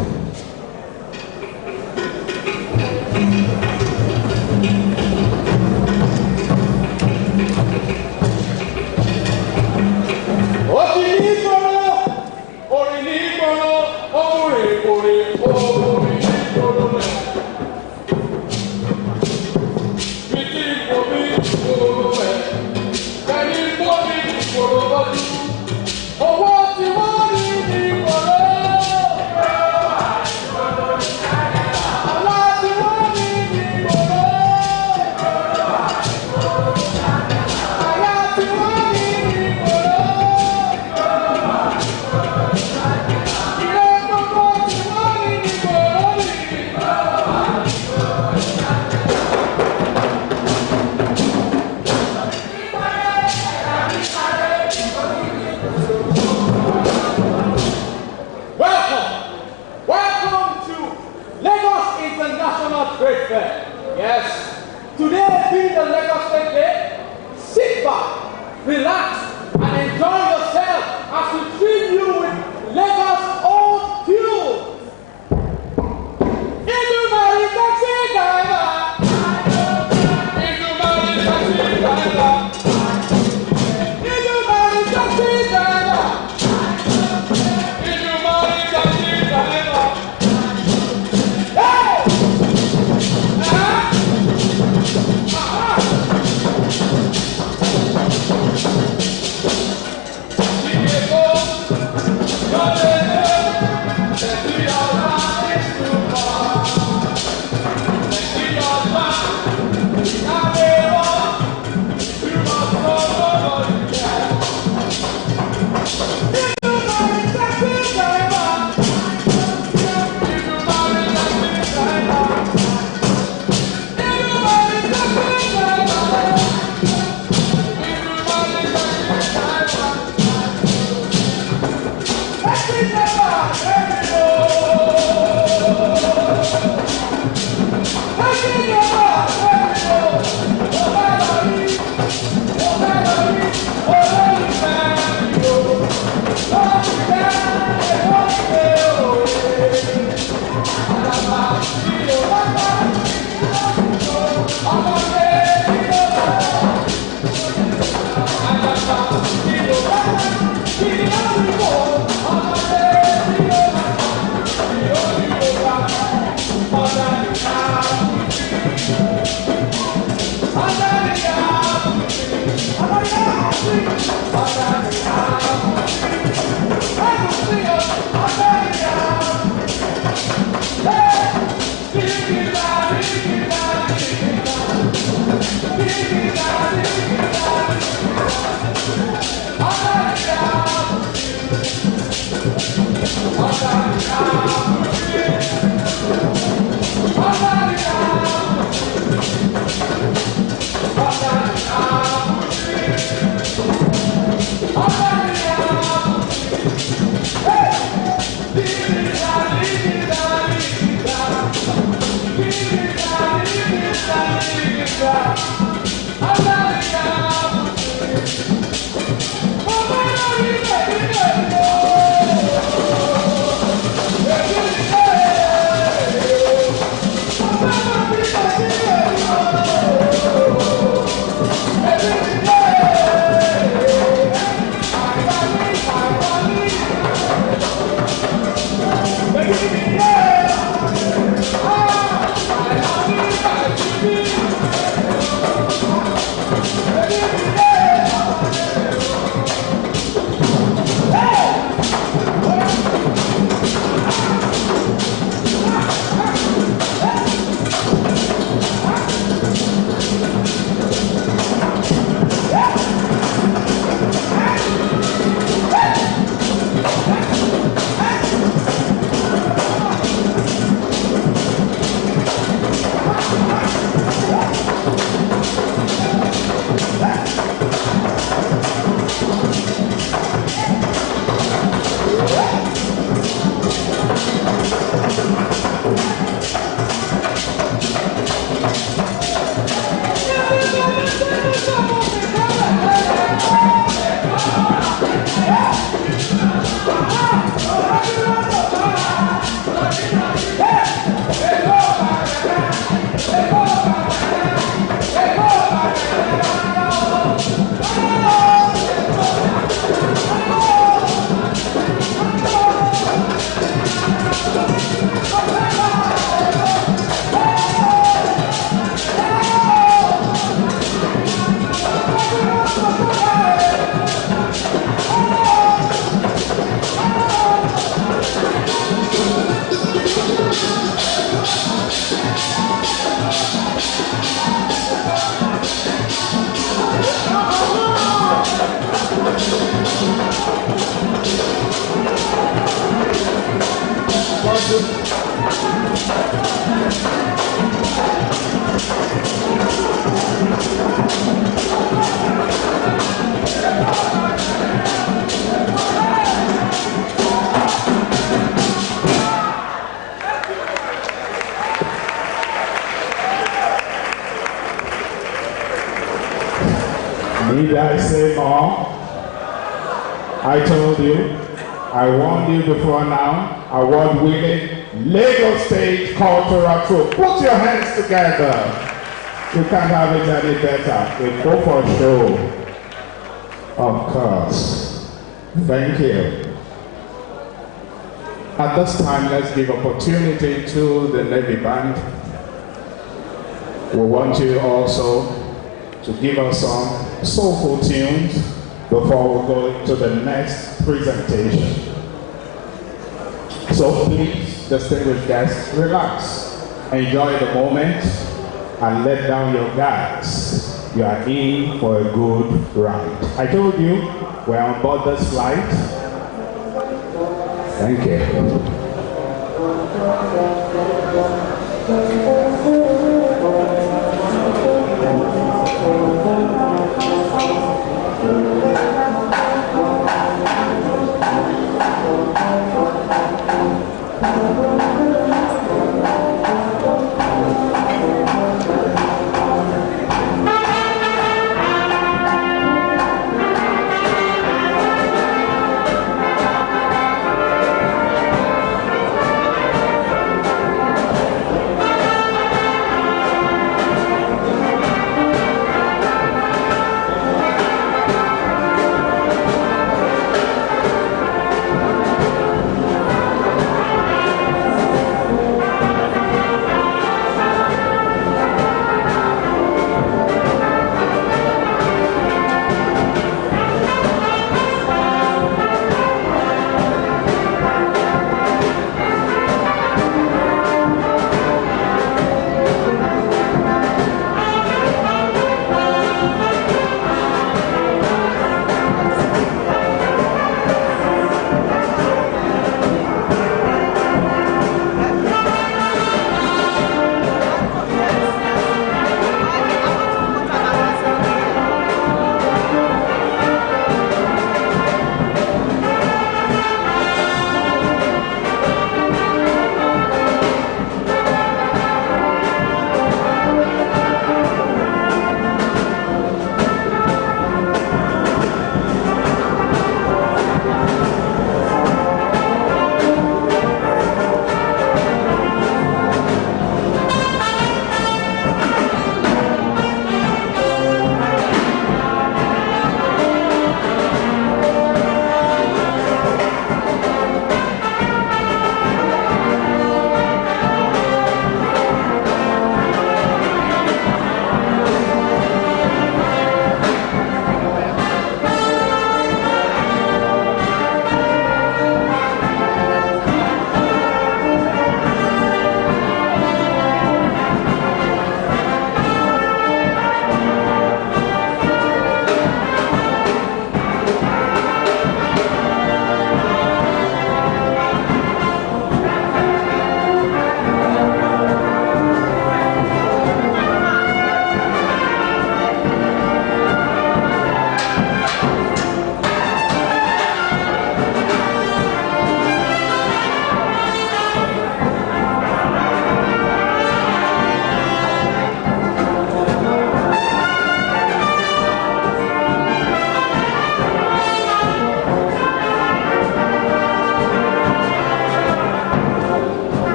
Oh, what you want? Need I say more? I told you, I warned you before now, award-winning Lagos State Cultural Troupe. Put your hands together. You can't have it any better. We go for a show. Of course. Thank you. At this time, let's give opportunity to the Navy Band. We want you also to give us some soulful tunes before we go to the next presentation. So please, distinguished guests, relax, enjoy the moment, and let down your guards. You are in for a good ride. I told you, we're on board this flight. Thank you.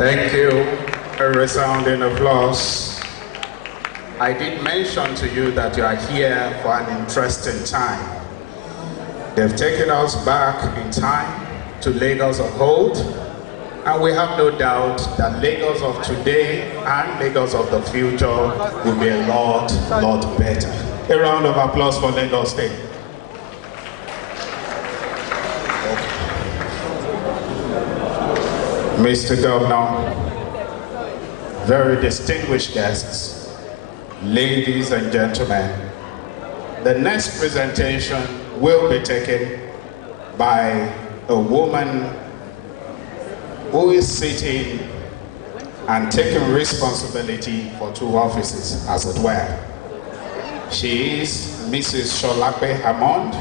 Thank you. A resounding applause. I did mention to you that you are here for an interesting time. They've taken us back in time to Lagos of old, and we have no doubt that Lagos of today and Lagos of the future will be a lot better. A round of applause for Lagos State. Mr. Governor, very distinguished guests, ladies and gentlemen, the next presentation will be taken by a woman who is sitting and taking responsibility for two offices, as it were. She is Mrs. Sholape Hammond,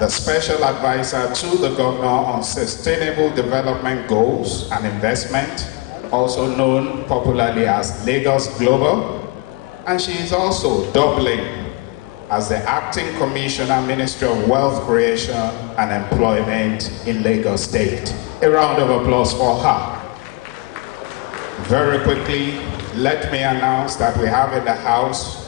the Special Advisor to the Governor on Sustainable Development Goals and Investment, also known popularly as Lagos Global, and she is also doubling as the Acting Commissioner, Ministry of Wealth Creation and Employment in Lagos State. A round of applause for her. Very quickly, let me announce that we have in the house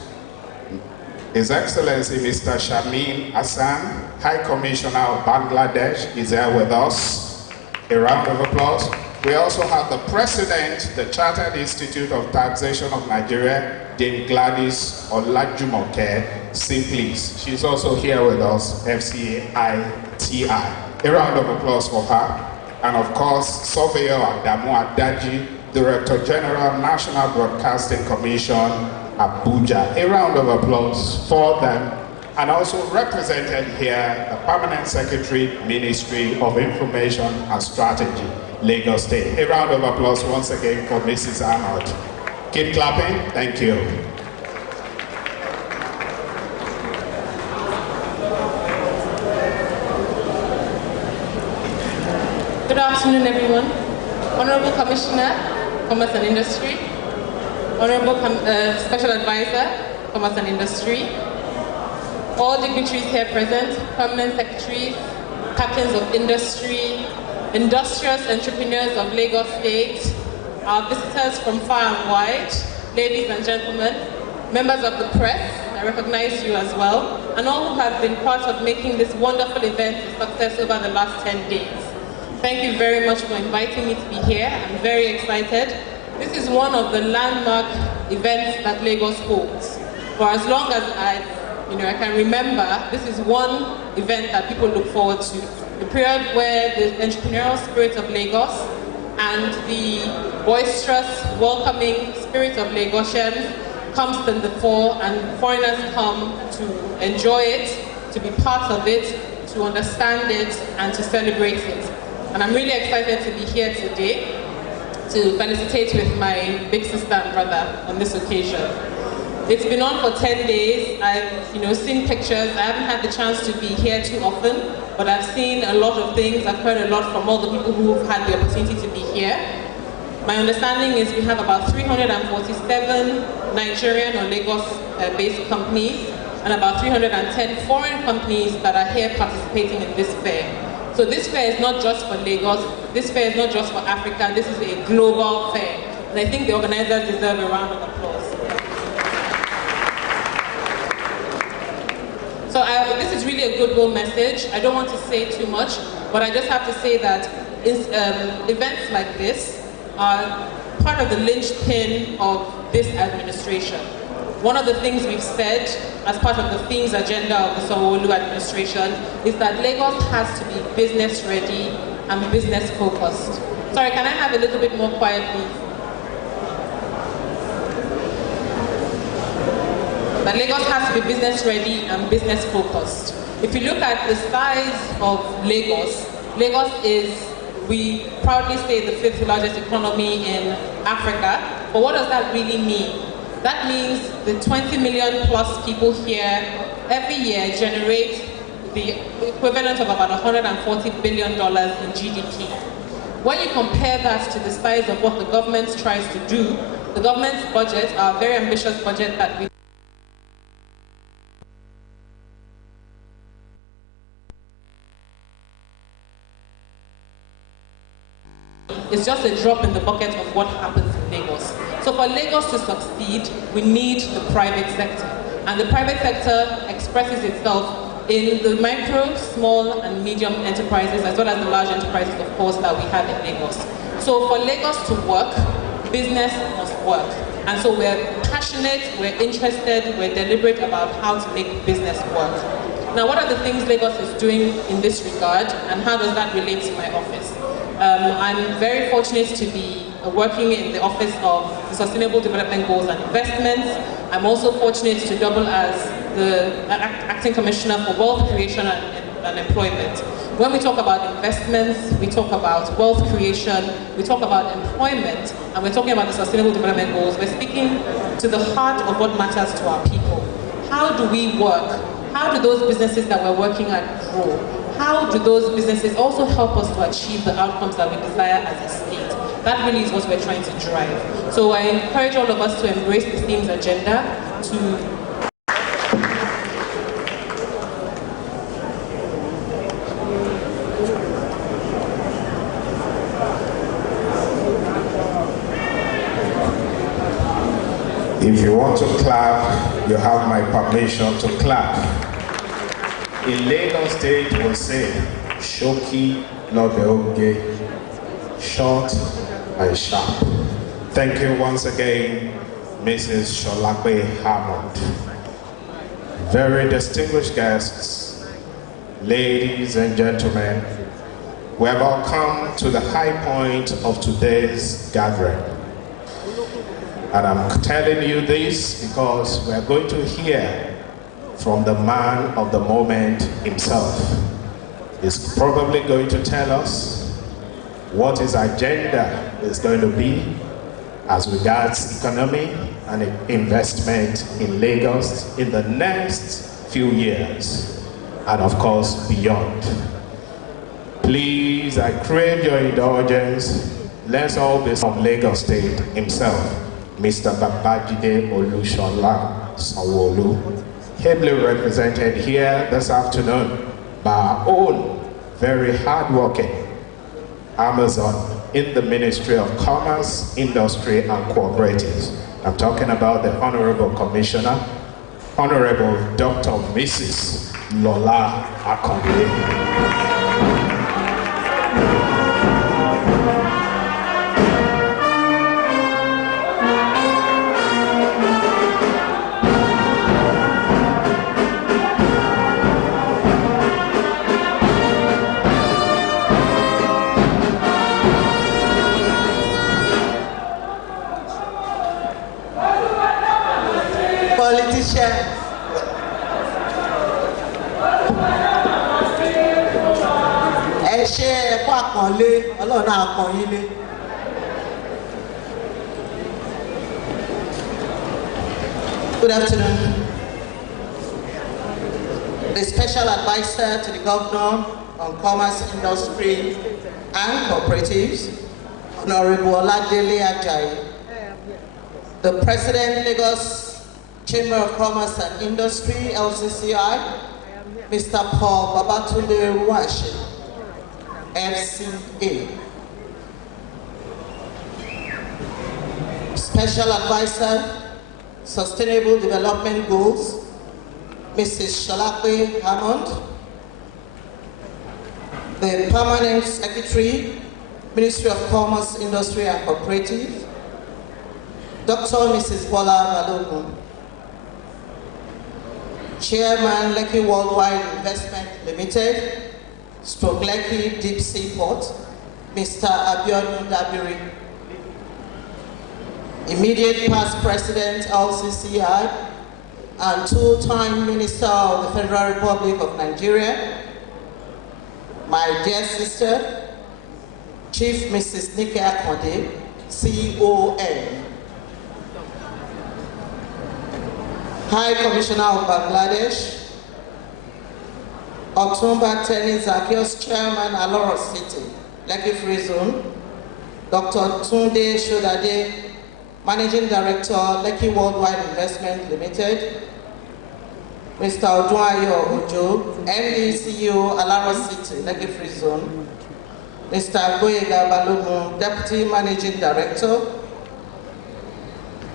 His Excellency Mr. Shamim Hassan, High Commissioner of Bangladesh, is here with us. A round of applause. We also have the President, the Chartered Institute of Taxation of Nigeria, Dame Gladys Olajumoke Simplis. She's also here with us, FCITI. A round of applause for her. And of course, Surveyor Adamu Adaji, Director General, National Broadcasting Commission, Abuja. A round of applause for them. And also represented here, the Permanent Secretary, Ministry of Information and Strategy, Lagos State. A round of applause once again for Mrs. Arnold. Keep clapping. Thank you. Good afternoon, everyone. Honorable Commissioner, Commerce and Industry, Honorable Special Advisor, Commerce and Industry, all dignitaries here present, permanent secretaries, captains of industry, industrious entrepreneurs of Lagos State, our visitors from far and wide, ladies and gentlemen, members of the press, I recognize you as well, and all who have been part of making this wonderful event a success over the last 10 days. Thank you very much for inviting me to be here. I'm very excited. This is one of the landmark events that Lagos holds. For as long as I can remember, this is one event that people look forward to. The period where the entrepreneurial spirit of Lagos and the boisterous, welcoming spirit of Lagosians comes to the fore, and foreigners come to enjoy it, to be part of it, to understand it, and to celebrate it. And I'm really excited to be here today to felicitate with my big sister and brother on this occasion. It's been on for 10 days. I've seen pictures. I haven't had the chance to be here too often, but I've seen a lot of things. I've heard a lot from all the people who've had the opportunity to be here. My understanding is we have about 347 Nigerian or Lagos-based companies and about 310 foreign companies that are here participating in this fair. So this fair is not just for Lagos, this fair is not just for Africa, this is a global fair. And I think the organizers deserve a round of applause. So this is really a goodwill message. I don't want to say too much, but I just have to say that events like this are part of the linchpin of this administration. One of the things we've said as part of the themes agenda of the Sanwo-Olu administration is that Lagos has to be business ready and business focused. Sorry, can I have a little bit more quiet, please? That Lagos has to be business ready and business focused. If you look at the size of Lagos, Lagos is, we proudly say, the 5th largest economy in Africa. But what does that really mean? That means the 20 million plus people here every year generate the equivalent of about $140 billion in GDP. When you compare that to the size of what the government tries to do, the government's budget, our very ambitious budget that we it's just a drop in the bucket of what happens in Lagos. So for Lagos to succeed, we need the private sector. And the private sector expresses itself in the micro, small, and medium enterprises, as well as the large enterprises, of course, that we have in Lagos. So for Lagos to work, business must work. And so we're passionate, we're interested, we're deliberate about how to make business work. Now, what are the things Lagos is doing in this regard, and how does that relate to my office? I'm very fortunate to be working in the Office of the Sustainable Development Goals and Investments. I'm also fortunate to double as the Acting Commissioner for Wealth Creation and Employment. When we talk about investments, we talk about wealth creation, we talk about employment, and we're talking about the Sustainable Development Goals. We're speaking to the heart of what matters to our people. How do we work? How do those businesses that we're working at grow? How do those businesses also help us to achieve the outcomes that we desire as a state? That really is what we're trying to drive. So I encourage all of us to embrace the themes agenda, to If you want to clap, you have my permission to clap. In Lagos State, we'll say, Shoki no beoge, short and sharp. Thank you once again, Mrs. Sholape Hammond. Very distinguished guests, ladies and gentlemen, we have all come to the high point of today's gathering. And I'm telling you this because we're going to hear from the man of the moment himself. He's probably going to tell us what his agenda is going to be as regards economy and investment in Lagos in the next few years, and of course beyond. Please, I crave your indulgence. Let's all be from Lagos State himself, Mr. Babajide Olushola Sanwo-Olu. ably represented here this afternoon by our own very hardworking Amazon in the Ministry of Commerce, Industry and Cooperatives. I'm talking about the Honorable Commissioner, Honorable Dr. Mrs. Lola Akonde. Good afternoon. The Special Advisor to the Governor on Commerce, Industry and Cooperatives, Honorable Oladele Ajayi, the President, Lagos Chamber of Commerce and Industry, LCCI, Mr. Paul Babatunde Ruwashi, FCA. Special Advisor, Sustainable Development Goals, Mrs. Shalakwe Hammond, the Permanent Secretary, Ministry of Commerce, Industry and Cooperative, Dr. Mrs. Bola Balogun, Chairman, Lekki Worldwide Investment Limited, Stroke Lekki Deep Sea Port, Mr. Abiodun Dabiri, immediate past President LCCI and two-time Minister of the Federal Republic of Nigeria, my dear sister, Chief Mrs. Nike Akonde, CON, High Commissioner of Bangladesh, Otumba Tenny Zakios, Chairman, Aloro City, Lekki Free Zone, Dr. Tunde Shodade, Managing Director, Lekki Worldwide Investment Limited, Mr. Odunayo Ojo, MD CEO, Alaro City, Lekki Free Zone, Mr. Boyega Balogun, Deputy Managing Director,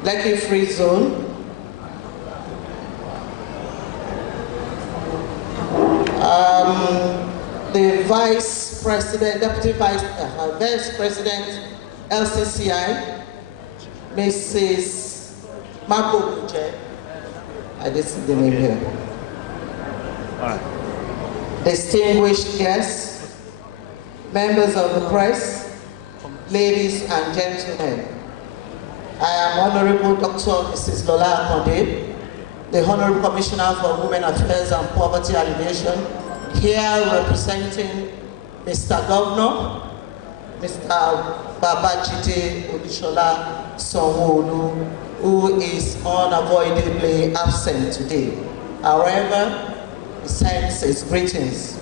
Lekki Free Zone, the Vice President, Deputy Vice President, LCCI, Mrs. Mabokuje, I did see the name here. All right. Distinguished guests, members of the press, ladies and gentlemen, I am Honorable Dr. Mrs. Lola Akonde, the Honorable Commissioner for Women Affairs and Poverty Alleviation, here representing Mr. Governor, Mr. Babajide Olusola Sanwo-Olu, who is unavoidably absent today. However, he sends his greetings.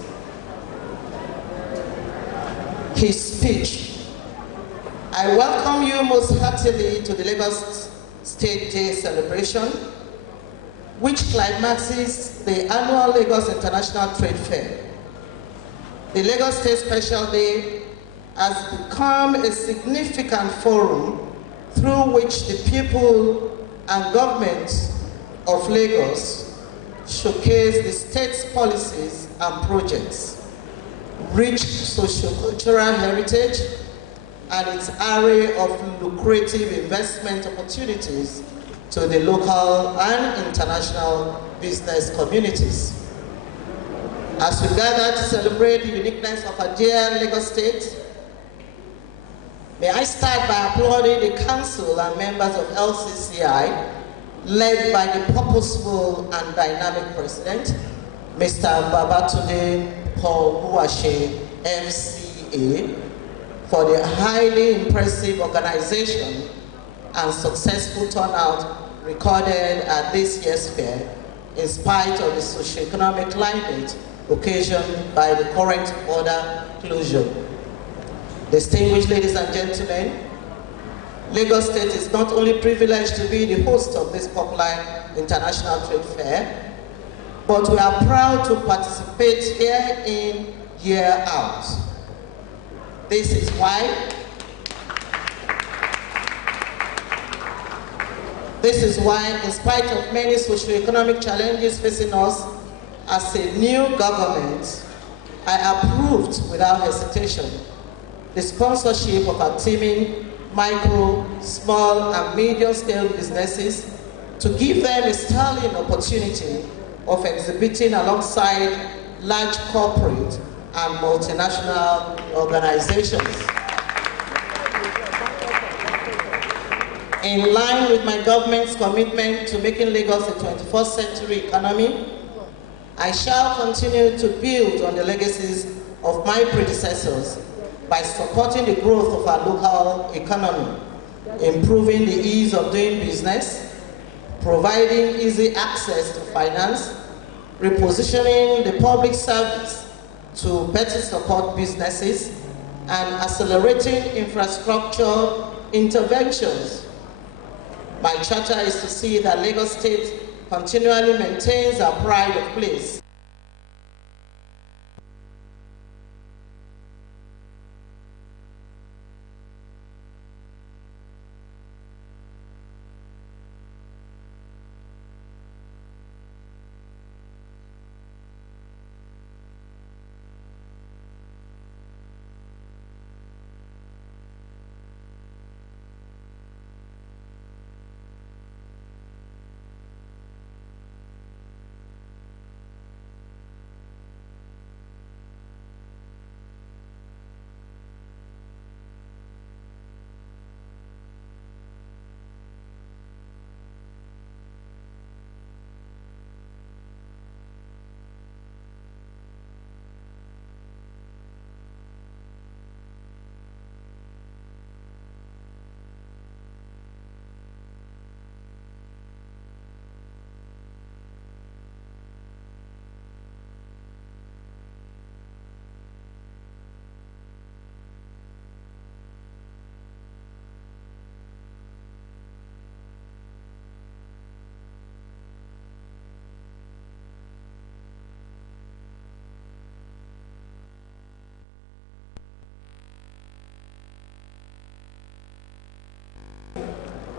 His speech. I welcome you most heartily to the Lagos State Day celebration, which climaxes the annual Lagos International Trade Fair. The Lagos State Special Day has become a significant forum through which the people and government of Lagos showcase the state's policies and projects, rich socio-cultural heritage, and its array of lucrative investment opportunities to the local and international business communities. As we gather to celebrate the uniqueness of our dear Lagos State, may I start by applauding the Council and members of LCCI, led by the purposeful and dynamic President, Mr. Babatunde Paul Ruwashi, FCA, for the highly impressive organization and successful turnout recorded at this year's fair, in spite of the socioeconomic climate occasioned by the current border closure. Distinguished ladies and gentlemen, Lagos State is not only privileged to be the host of this popular international trade fair, but we are proud to participate year in, year out. This is why in spite of many socio-economic challenges facing us, as a new government, I approved without hesitation the sponsorship of our teaming micro, small, and medium-scale businesses to give them a sterling opportunity of exhibiting alongside large corporate and multinational organizations. In line with my government's commitment to making Lagos a 21st century economy, I shall continue to build on the legacies of my predecessors by supporting the growth of our local economy, improving the ease of doing business, providing easy access to finance, repositioning the public service to better support businesses, and accelerating infrastructure interventions. My charter is to see that Lagos State continually maintains our pride of place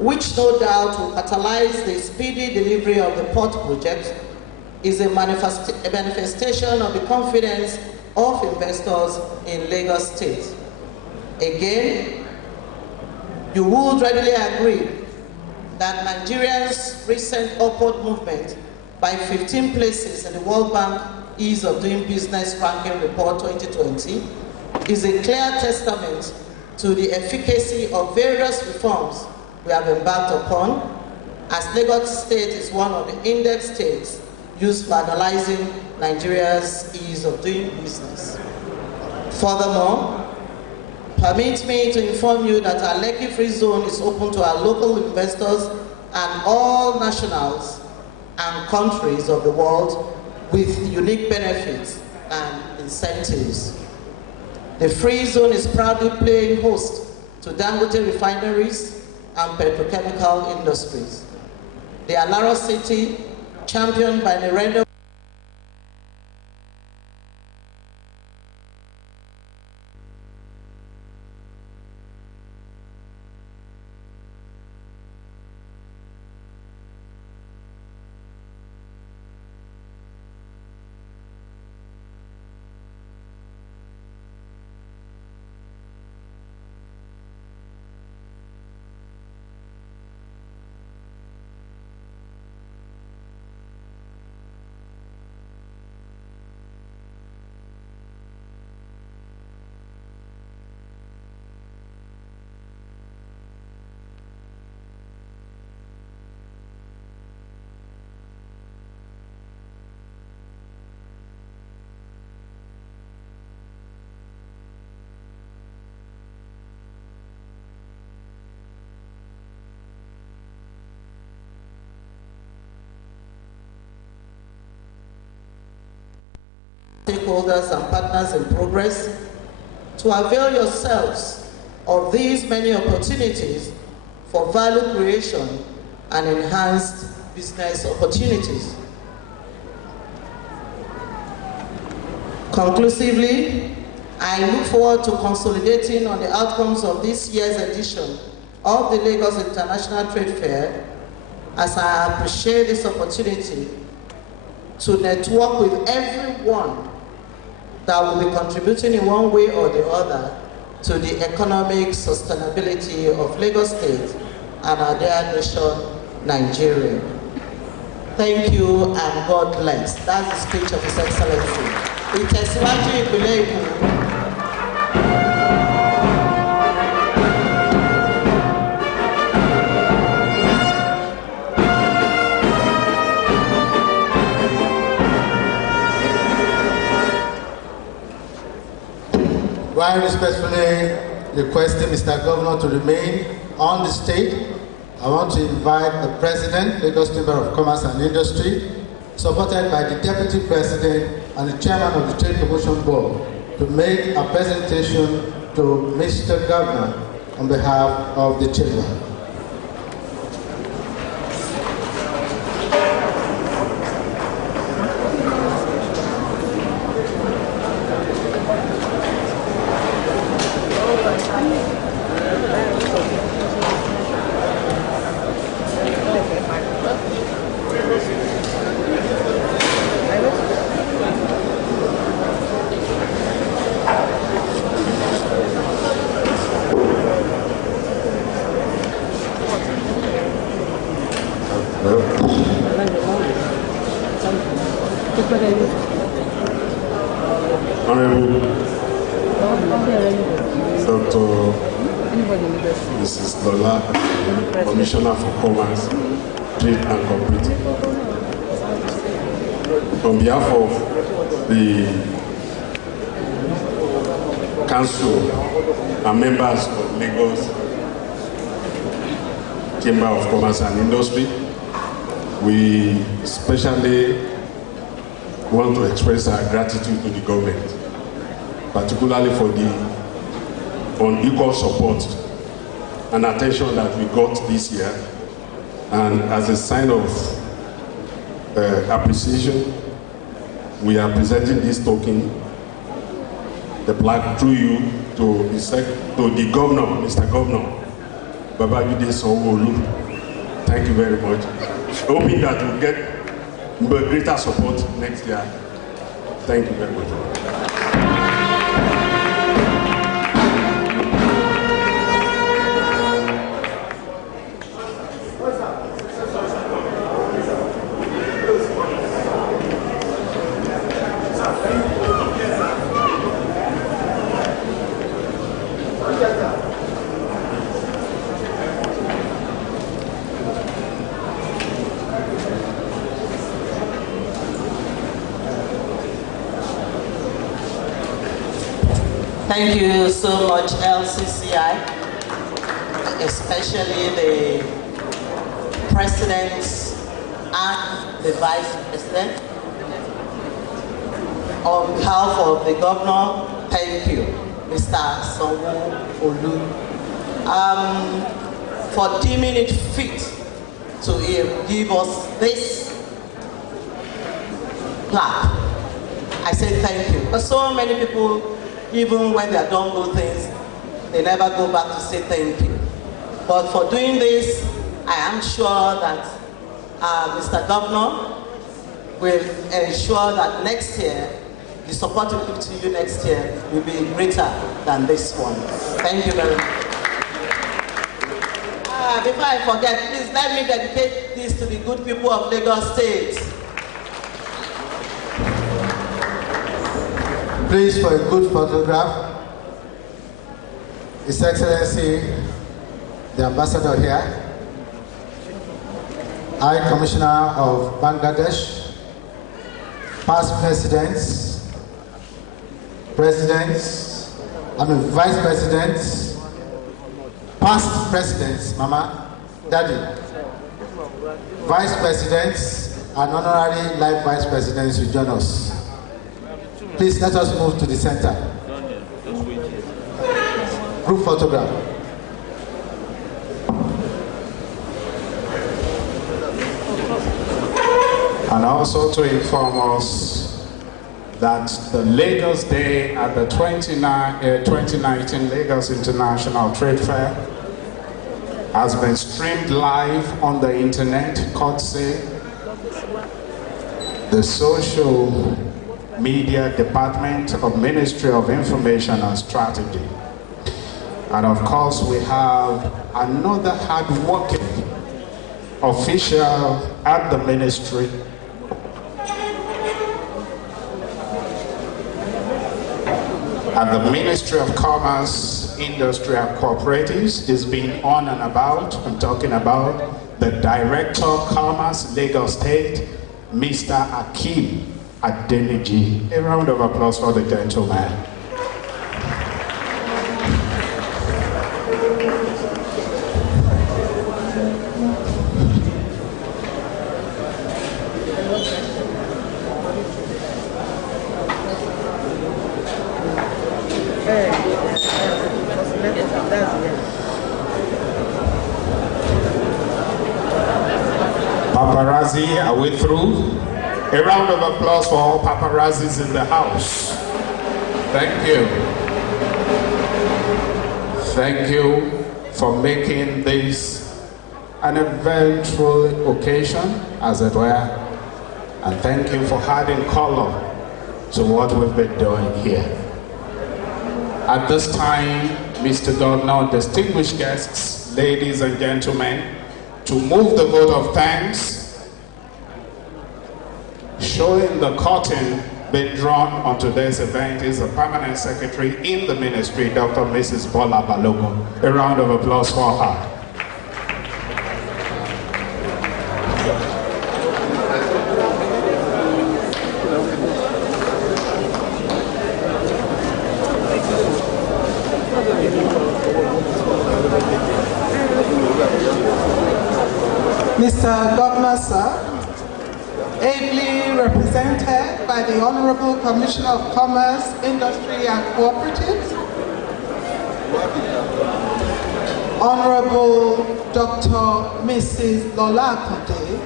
which no doubt will catalyze the speedy delivery of the port project, is a manifestation of the confidence of investors in Lagos State. Again, you would readily agree that Nigeria's recent upward movement by 15 places in the World Bank Ease of Doing Business Ranking Report 2020 is a clear testament to the efficacy of various reforms we have embarked upon, as Lagos State is one of the index states used for analyzing Nigeria's ease of doing business. Furthermore, permit me to inform you that our Lekki Free Zone is open to our local investors and all nationals and countries of the world with unique benefits and incentives. The Free Zone is proudly playing host to Dangote refineries and petrochemical industries. The Alaro City, championed by Narendra stakeholders and partners in progress to avail yourselves of these many opportunities for value creation and enhanced business opportunities. Conclusively, I look forward to consolidating on the outcomes of this year's edition of the Lagos International Trade Fair, as I appreciate this opportunity to network with everyone that will be contributing in one way or the other to the economic sustainability of Lagos State and our dear nation, Nigeria. Thank you and God bless. That's the speech of His Excellency. Ìtẹ̀síwájú ìpínlẹ̀ Èkó. While respectfully requesting Mr. Governor to remain on the stage, I want to invite the President, Lagos Chamber of Commerce and Industry, supported by the Deputy President and the Chairman of the Trade Promotion Board, to make a presentation to Mr. Governor on behalf of the Chamber. Honorable Dr. Mrs. Lola, Commissioner for Commerce, Trade and Cooperative. On behalf of the Council and members of Lagos Chamber of Commerce and Industry, we especially want to express our gratitude to the government, particularly for the unequal support and attention that we got this year. And as a sign of appreciation, we are presenting this token, the plaque, through you to the governor, Mr. Governor, Babajide Sanwo-Olu. Thank you very much. Hoping that we'll get greater support next year. Thank you very much. Thank you so much, LCCI, especially the President and the Vice President. On behalf of the Governor, thank you, Mr. Sanwo-Olu, for deeming it fit to give us this plaque. I say thank you. But so many people, even when they are done good things, they never go back to say thank you. But for doing this, I am sure that Mr. Governor will ensure that next year, the support we give to you next year will be greater than this one. Thank you very much. Before I forget, please let me dedicate this to the good people of Lagos State. Please, for a good photograph, His Excellency, the Ambassador here, High Commissioner of Bangladesh, past presidents, vice presidents, past presidents, Mama, Daddy, vice presidents, and honorary life vice presidents who join us. Please let us move to the center. Group photograph. And also to inform us that the Lagos Day at the 2019 Lagos International Trade Fair has been streamed live on the internet, courtesy the Social Media Department of Ministry of Information and Strategy. And of course, we have another hard-working official at the ministry, at the Ministry of Commerce, Industry and Cooperatives, is being on and about. I'm talking about the Director of Commerce, Lagos State, Mr. Akeem Adeniji. A round of applause for the gentleman. Paparazzi, are we through? A round of applause for all paparazzis in the house. Thank you. Thank you for making this an eventful occasion, as it were. And thank you for adding color to what we've been doing here. At this time, Mr. Governor, distinguished guests, ladies and gentlemen, to move the vote of thanks, showing the curtain being drawn on today's event is the Permanent Secretary in the Ministry, Dr. Mrs. Bola Balogun. A round of applause for her. Mr. Governor, sir, ably represented by the Honorable Commissioner of Commerce, Industry and Cooperatives, Honorable Dr. Mrs. Lola Akande,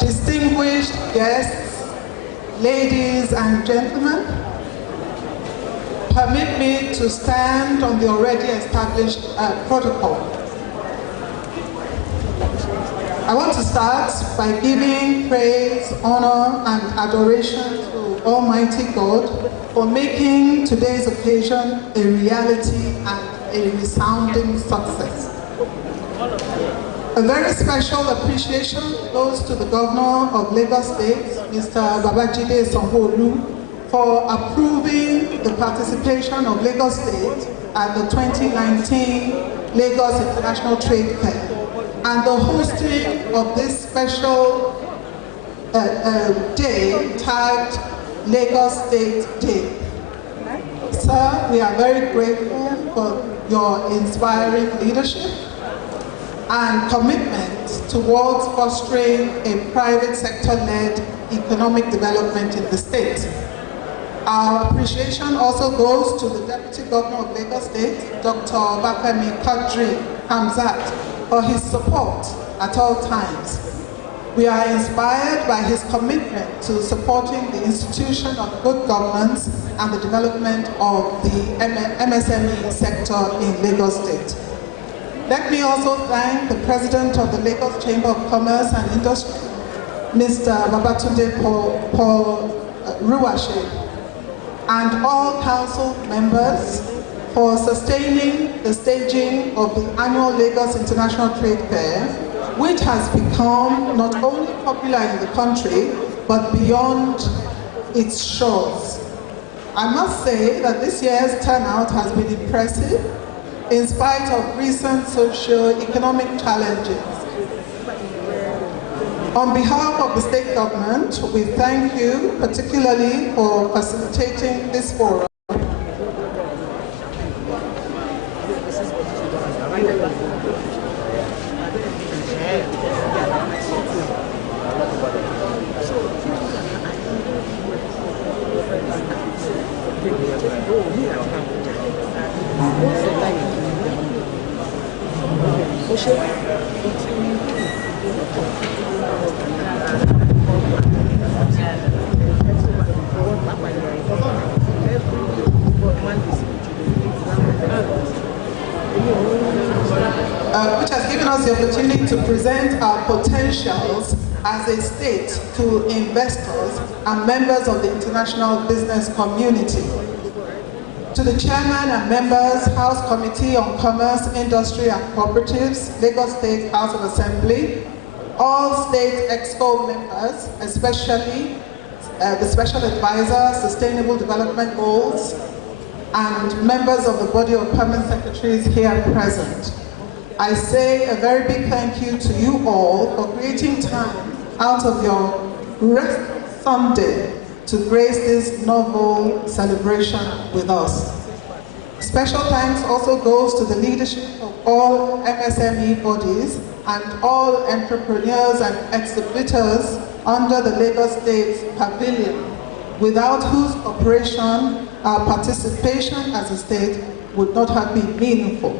distinguished guests, ladies and gentlemen, permit me to stand on the already established protocol. I want to start by giving praise, honor, and adoration to Almighty God for making today's occasion a reality and a resounding success. A very special appreciation goes to the Governor of Lagos State, Mr. Babajide Sanwo-Olu, for approving the participation of Lagos State at the 2019 Lagos International Trade Fair and the hosting of this special day tagged Lagos State Day. Sir, we are very grateful for your inspiring leadership and commitment towards fostering a private sector-led economic development in the state. Our appreciation also goes to the Deputy Governor of Lagos State, Dr. Bakami Kadri Hamzat, for his support at all times. We are inspired by his commitment to supporting the institution of good governance and the development of the MSME sector in Lagos State. Let me also thank the President of the Lagos Chamber of Commerce and Industry, Mr. Babatunde Paul Ruwashe, and all council members for sustaining the staging of the annual Lagos International Trade Fair, which has become not only popular in the country, but beyond its shores. I must say that this year's turnout has been impressive in spite of recent socio-economic challenges. On behalf of the state government, we thank you particularly for facilitating this forum. which has given us the opportunity to present our potentials as a state to investors and members of the international business community. To the chairman and members, House Committee on Commerce, Industry and Cooperatives, Lagos State House of Assembly, all state exco members, especially the Special Advisor, Sustainable Development Goals, and members of the body of permanent secretaries here present. I say a very big thank you to you all for creating time out of your rest Sunday to grace this novel celebration with us. Special thanks also goes to the leadership of all MSME bodies and all entrepreneurs and exhibitors under the Lagos State Pavilion, without whose operation our participation as a state would not have been meaningful.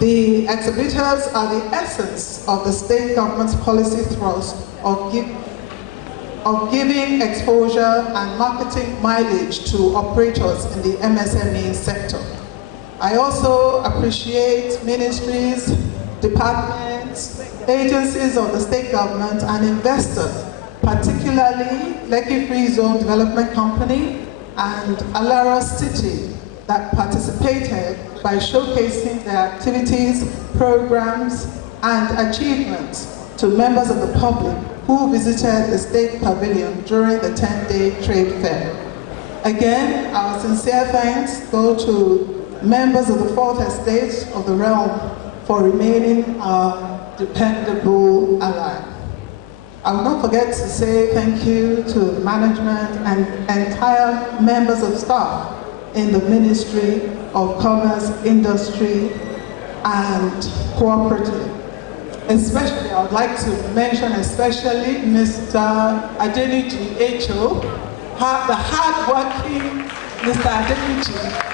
The exhibitors are the essence of the state government's policy thrust of giving exposure and marketing mileage to operators in the MSME sector. I also appreciate ministries, departments, agencies of the state government and investors, particularly Lekki Free Zone Development Company and Alaro City, that participated by showcasing their activities, programs, and achievements to members of the public who visited the State Pavilion during the 10-day trade fair. Again, our sincere thanks go to members of the Fourth Estate of the realm for remaining our dependable ally. I will not forget to say thank you to the management and entire members of staff in the Ministry of Commerce, Industry, and Cooperative. Especially, I would like to mention especially Mr. Adeniji Echo, the hard-working Mr. Adeniji.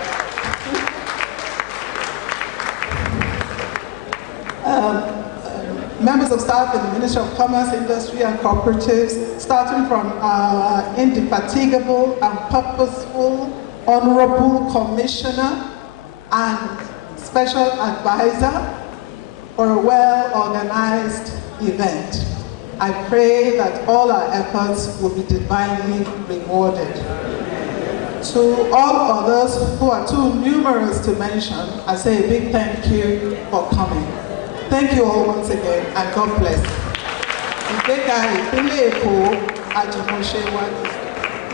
Members of staff in the Ministry of Commerce, Industry, and Cooperatives, starting from our indefatigable and purposeful Honorable Commissioner and Special Advisor for a well-organized event. I pray that all our efforts will be divinely rewarded. To all others who are too numerous to mention, I say a big thank you for coming. Thank you all once again, and God bless.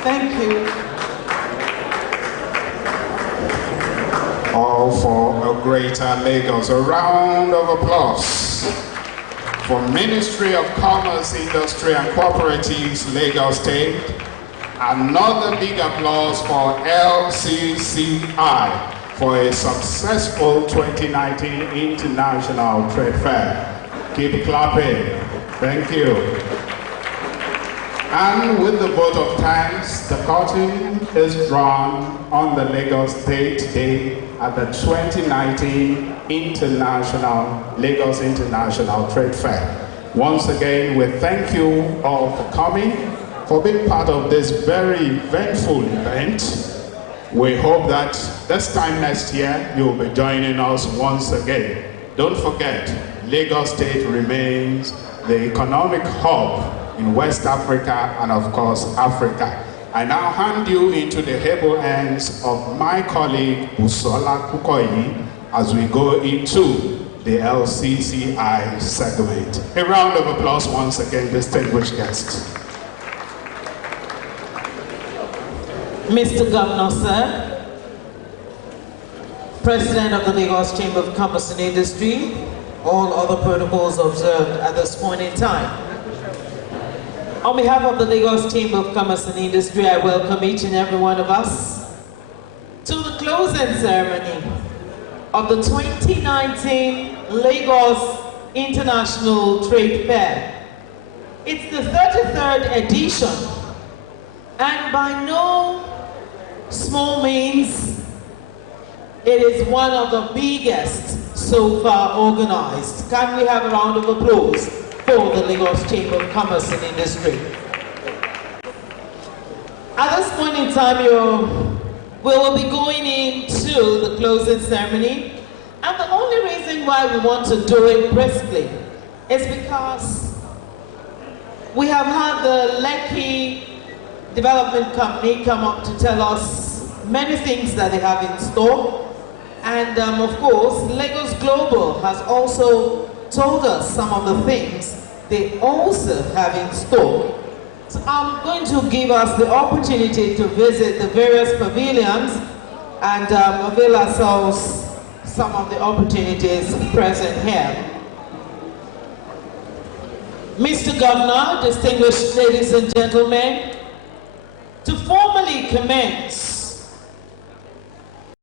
Thank you. All for a greater Lagos. A round of applause for Ministry of Commerce, Industry and Cooperatives, Lagos State. Another big applause for LCCI for a successful 2019 International Trade Fair. Keep clapping. Thank you. And with the vote of thanks, the curtain is drawn on the Lagos State Day at the 2019 Lagos International Trade Fair. Once again, we thank you all for coming, for being part of this very eventful event. We hope that this time next year, you'll be joining us once again. Don't forget, Lagos State remains the economic hub in West Africa and of course Africa. I now hand you into the able hands of my colleague Busola Kukoyi as we go into the LCCI segment. A round of applause once again, distinguished guests. Mr. Governor, sir, President of the Lagos Chamber of Commerce and Industry, all other protocols observed at this point in time. On behalf of the Lagos Chamber of Commerce and Industry, I welcome each and every one of us to the closing ceremony of the 2019 Lagos International Trade Fair. It's the 33rd edition, and by no small means, it is one of the biggest so far organized. Can we have a round of applause for the Lagos Chamber of Commerce and Industry? At this point in time, we will be going into the closing ceremony. And the only reason why we want to do it briskly is because we have had the Lekki Development Company come up to tell us many things that they have in store. And of course, Lagos Global has also told us some of the things they also have in store. So I'm going to give us the opportunity to visit the various pavilions and avail ourselves some of the opportunities present here. Mr. Governor, distinguished ladies and gentlemen, to formally commence